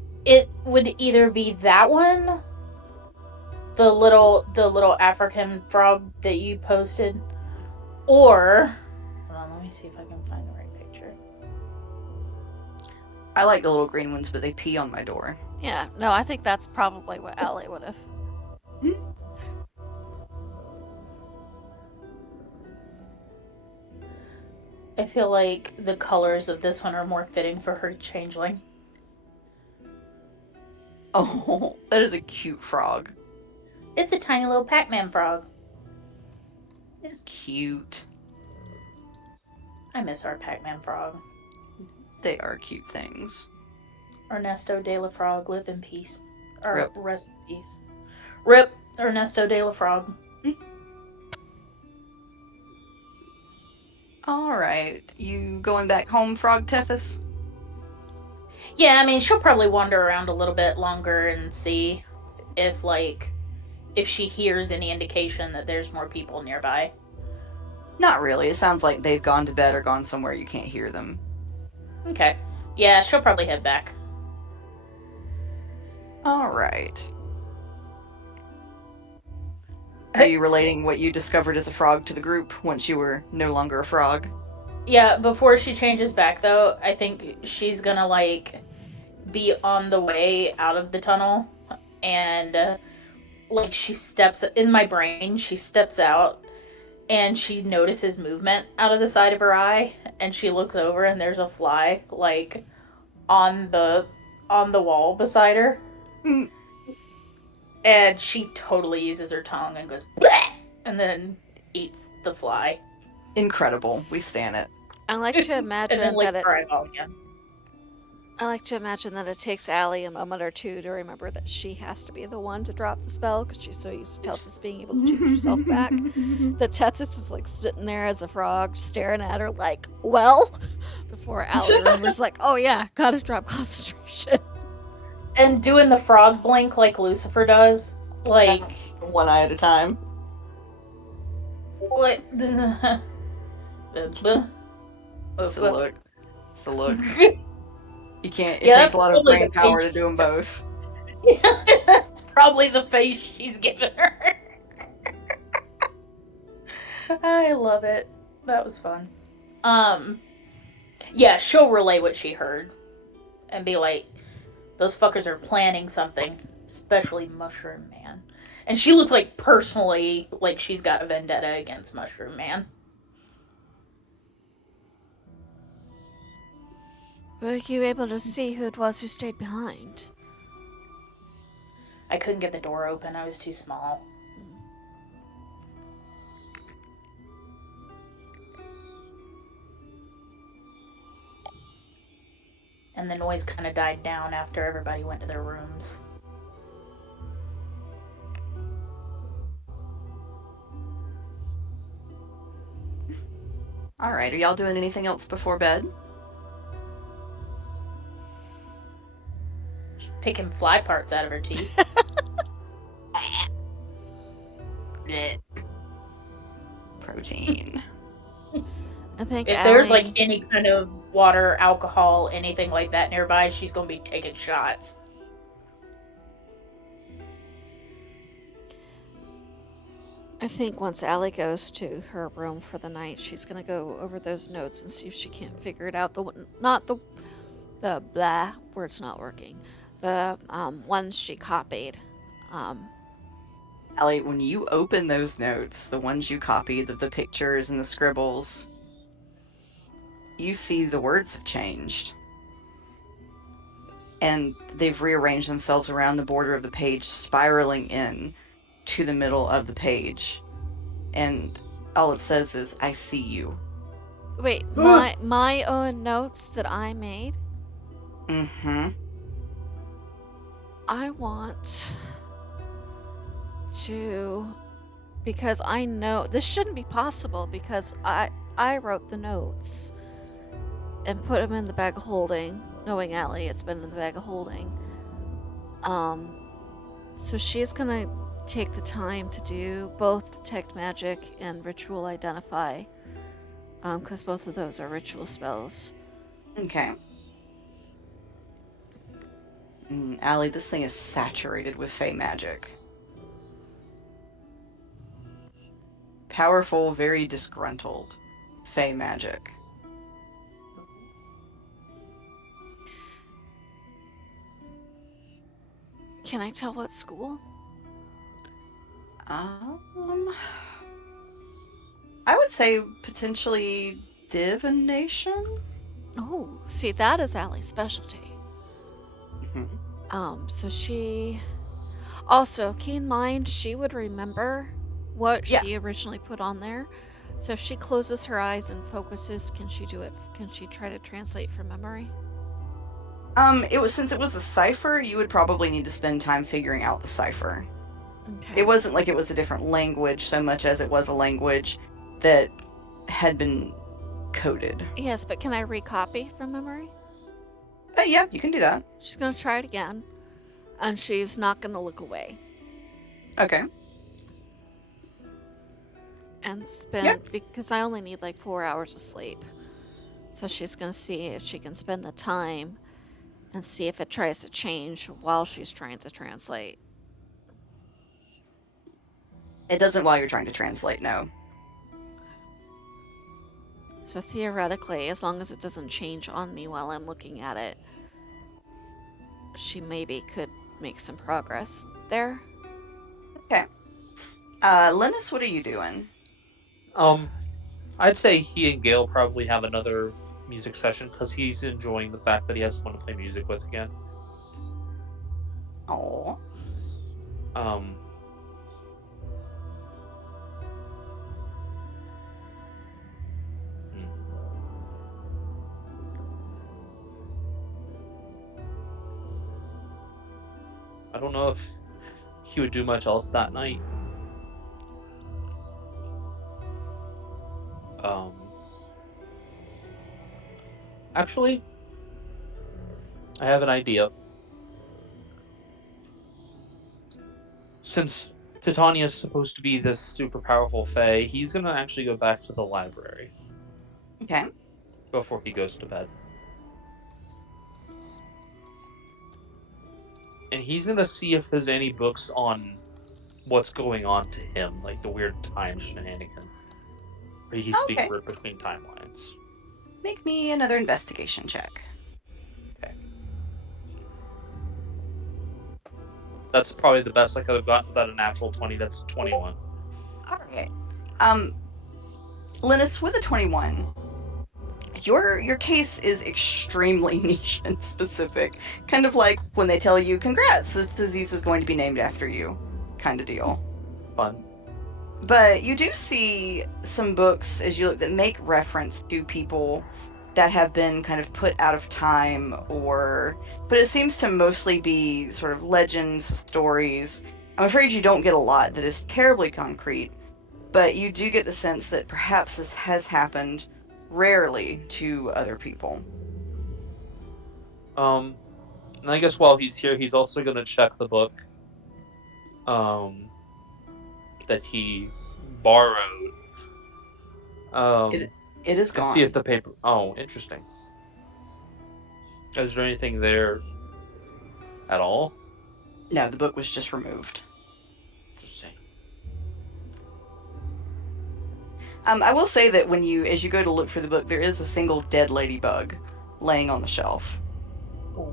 either be that one, the little African frog that you posted, or hold on, let me see if I can find the right picture. I like the little green ones, but they pee on my door. Yeah, no, I think that's probably what Allie would have. I feel like the colors of this one are more fitting for her changeling. Oh, that is a cute frog. It's a tiny little Pac-Man frog. It's cute. I miss our Pac-Man frog. They are cute things. Ernesto de la Frog, live in peace. Or Rip. rest in peace. Rip Ernesto de la Frog. Alright, you going back home, Frog Tethys? Yeah, I mean, she'll probably wander around a little bit longer and see if she hears any indication that there's more people nearby. Not really. It sounds like they've gone to bed or gone somewhere you can't hear them. Okay. Yeah, she'll probably head back. Alright. Are you relating what you discovered as a frog to the group once you were no longer a frog? Yeah, before she changes back, though, I think she's gonna, be on the way out of the tunnel, and, she steps, in my brain, she steps out, and she notices movement out of the side of her eye, and she looks over, and there's a fly, on the wall beside her. Mm. And she totally uses her tongue and goes, bleh! And then eats the fly. Incredible. We stan it. I like to imagine and then that her eyeball again. I like to imagine that it takes Allie a moment or two to remember that she has to be the one to drop the spell because she's so used to Tethys being able to change herself back. That Tethys is sitting there as a frog, staring at her before Allie remembers oh yeah, gotta drop concentration. And doing the frog blink like Lucifer does. One eye at a time. What? It's a look. It's a look. You can't. It Yeah, takes a lot of totally brain the power face to do them both. That's probably the face she's given her. I love it. That was fun. Yeah, she'll relay what she heard and be like, those fuckers are planning something, especially Mushroom Man. And she looks personally like she's got a vendetta against Mushroom Man. Were you able to see who it was who stayed behind? I couldn't get the door open. I was too small. And the noise kind of died down after everybody went to their rooms. Alright, are y'all doing anything else before bed? She's picking fly parts out of her teeth. Protein. I think If Allie... there's any kind of water, alcohol, anything like that nearby, she's gonna be taking shots. I think once Allie goes to her room for the night, she's gonna go over those notes and see if she can't figure it out. The blah word's not working. The ones she copied. Allie, when you open those notes, the ones you copied, the pictures and the scribbles, you see the words have changed. And they've rearranged themselves around the border of the page, spiraling in to the middle of the page. And all it says is, I see you. Wait, my own notes that I made? Mm-hmm. I want to because I know this shouldn't be possible because I wrote the notes and put them in the bag of holding, knowing Allie, it's been in the bag of holding. So she's gonna take the time to do both detect magic and ritual identify, because both of those are ritual spells. Okay. Allie, this thing is saturated with fey magic. Powerful, very disgruntled fey magic. Can I tell what school? I would say potentially divination. Oh, see, that is Allie's specialty. Mhm. So she... Also, keep in mind, she would remember what Yeah. she originally put on there. So if she closes her eyes and focuses, can she do it? Can she try to translate from memory? Since it was a cipher, you would probably need to spend time figuring out the cipher. Okay. It wasn't like it was a different language so much as it was a language that had been coded. Yes, but can I recopy from memory? Yeah, you can do that. She's gonna try it again, and she's not gonna look away. Okay. And spend, Yeah. because I only need like 4 hours of sleep. So she's gonna see if she can spend the time and see if it tries to change while she's trying to translate. It doesn't while you're trying to translate, no. So theoretically, as long as it doesn't change on me while I'm looking at it, she maybe could make some progress there. Okay. Linus, what are you doing? I'd say he and Gale probably have another music session because he's enjoying the fact that he has someone to play music with again. Oh. I don't know if he would do much else that night. Actually, I have an idea. Since Titania's supposed to be this super powerful fae, he's gonna actually go back to the library. Okay. Before he goes to bed. And he's gonna see if there's any books on what's going on to him, like the weird time shenanigan. Where he's being ripped between timelines. Make me another investigation check. Okay. That's probably the best I could have gotten without a natural 20. That's 21. Alright. Linus, with a 21, your case is extremely niche and specific. Kind of like when they tell you, congrats, this disease is going to be named after you, kind of deal. Fun. But you do see some books as you look that make reference to people that have been kind of put out of time, but it seems to mostly be sort of legends, stories. I'm afraid you don't get a lot that is terribly concrete, but you do get the sense that perhaps this has happened rarely to other people. And I guess while he's here, he's also going to check the book that he borrowed. It is gone. See if the paper... Oh, interesting. Is there anything there at all? No, the book was just removed. Interesting. I will say that as you go to look for the book, there is a single dead ladybug laying on the shelf. Oh.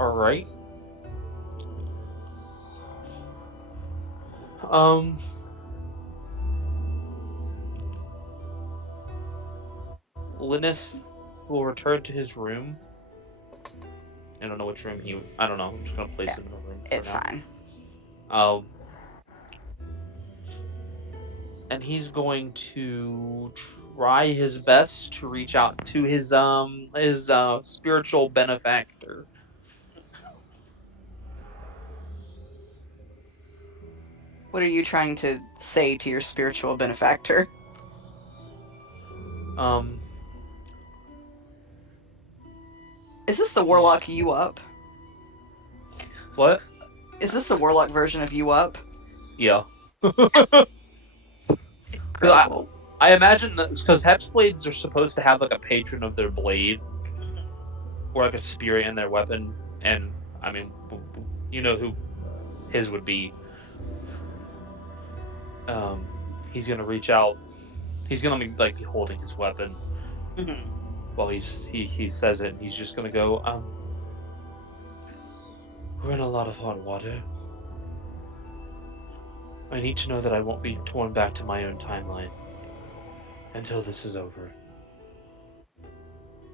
All right. Linus will return to his room. I don't know which room I don't know. I'm just gonna place him in a room. It's fine. And he's going to try his best to reach out to his spiritual benefactor. What are you trying to say to your spiritual benefactor? Um, Is this the warlock you up? what? Is this the warlock version of you up? Yeah. Incredible. I imagine that because hexblades are supposed to have like a patron of their blade or like a spirit in their weapon, and I mean, you know who his would be. He's gonna reach out. He's gonna be like holding his weapon Mhm. while he says it, and he's just gonna go, we're in a lot of hot water. I need to know that I won't be torn back to my own timeline until this is over.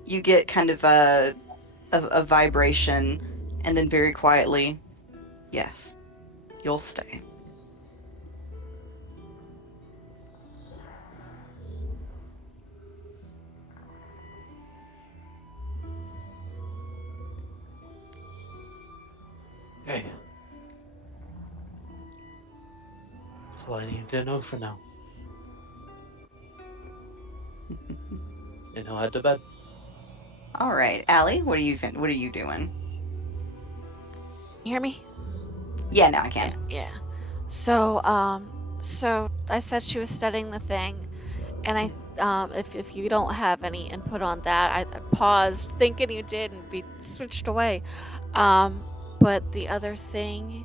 You get kind of a vibration, and then very quietly, yes, you'll stay. Okay. That's all I need to know for now. And he'll head to bed. All right, Allie, what are you doing? You hear me? Yeah, now I can. Yeah. So, so I said she was studying the thing, and if you don't have any input on that, I paused, thinking you did, and we switched away. But the other thing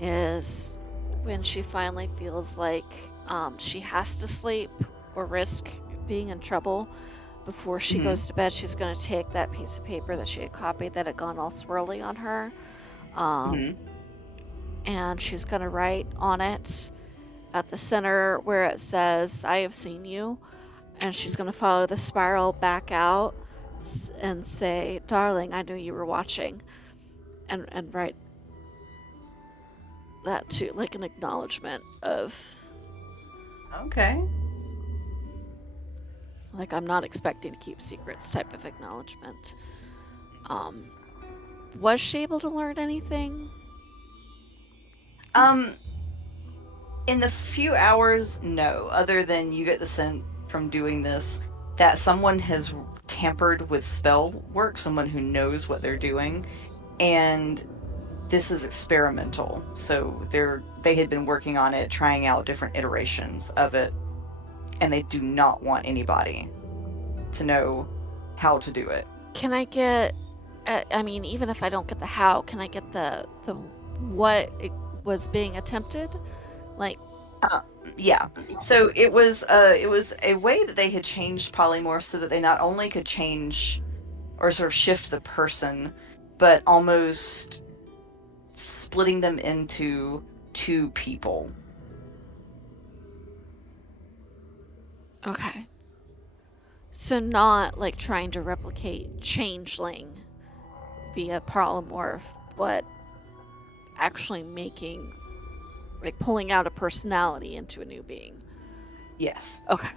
is when she finally feels like she has to sleep or risk being in trouble before she goes to bed, she's going to take that piece of paper that she had copied that had gone all swirly on her. And she's going to write on it at the center where it says, I have seen you. And she's going to follow the spiral back out and say, darling, I knew you were watching. And write that too, like an acknowledgement of, Okay. like, I'm not expecting to keep secrets type of acknowledgement. Was she able to learn anything? In the few hours, no, other than you get the sense from doing this that someone has tampered with spell work, someone who knows what they're doing, and this is experimental. So they had been working on it, trying out different iterations of it, and they do not want anybody to know how to do it. Can I get, I mean, even if I don't get the how, can I get the what it was being attempted? Like, Yeah. So it was a way that they had changed polymorphs so that they not only could change or sort of shift the person, but almost splitting them into two people. okay. So not like trying to replicate changeling via polymorph, but actually making, like, pulling out a personality into a new being. Yes. Okay.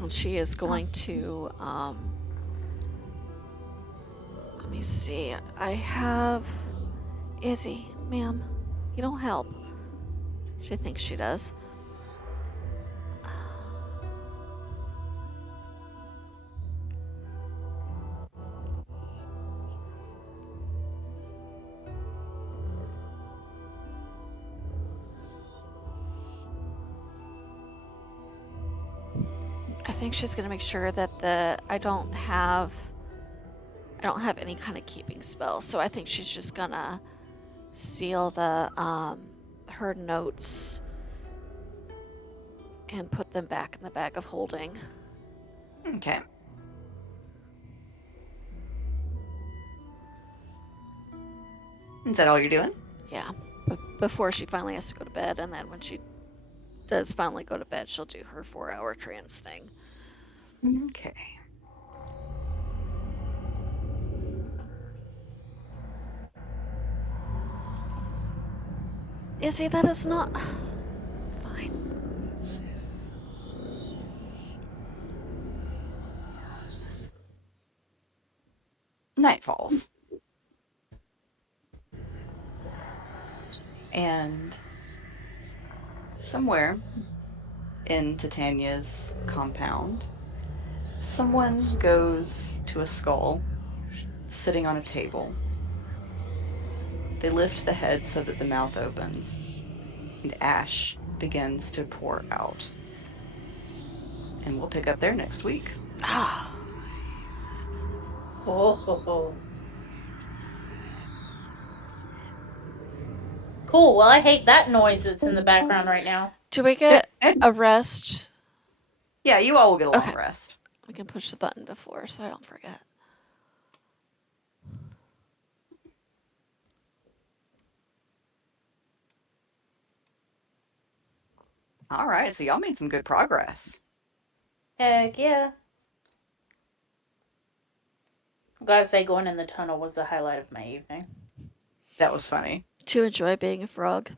Well, she is going to, let me see. I have Izzy, ma'am. You don't help. She thinks she does. I think she's gonna make sure that I don't have any kind of keeping spell, so I think she's just gonna seal the her notes and put them back in the bag of holding. Okay. Is that all you're doing? Yeah, but before she finally has to go to bed, and then when she does finally go to bed, she'll do her 4-hour trance thing. Okay. Izzy, that is not. Fine. Night falls. And somewhere in Titania's compound, someone goes to a skull sitting on a table. They lift the head so that the mouth opens, and ash begins to pour out. And we'll pick up there next week. Ah. Oh. Cool. Well, I hate that noise that's in the background right now. Do we get a rest? Yeah, you all will get a long Okay. rest. We can push the button before so I don't forget. All right, so y'all made some good progress. Heck yeah. I gotta say, going in the tunnel was the highlight of my evening. That was funny. To enjoy being a frog.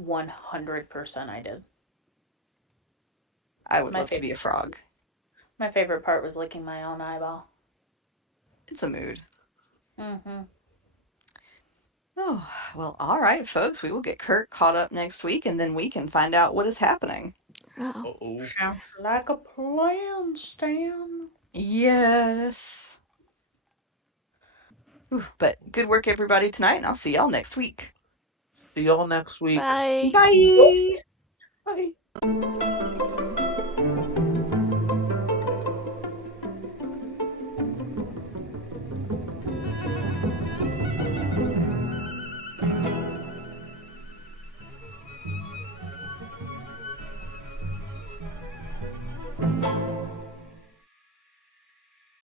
100% I did. I would My love to be a frog. My favorite part was licking my own eyeball. It's a mood. Mm-hmm. Oh, well, all right, folks. We will get Kurt caught up next week, and then we can find out what is happening. Oh. Uh-oh. Sounds like a plan, Stan. Yes. Ooh, but good work, everybody, tonight, and I'll see y'all next week. See y'all next week. Bye. Bye. Bye.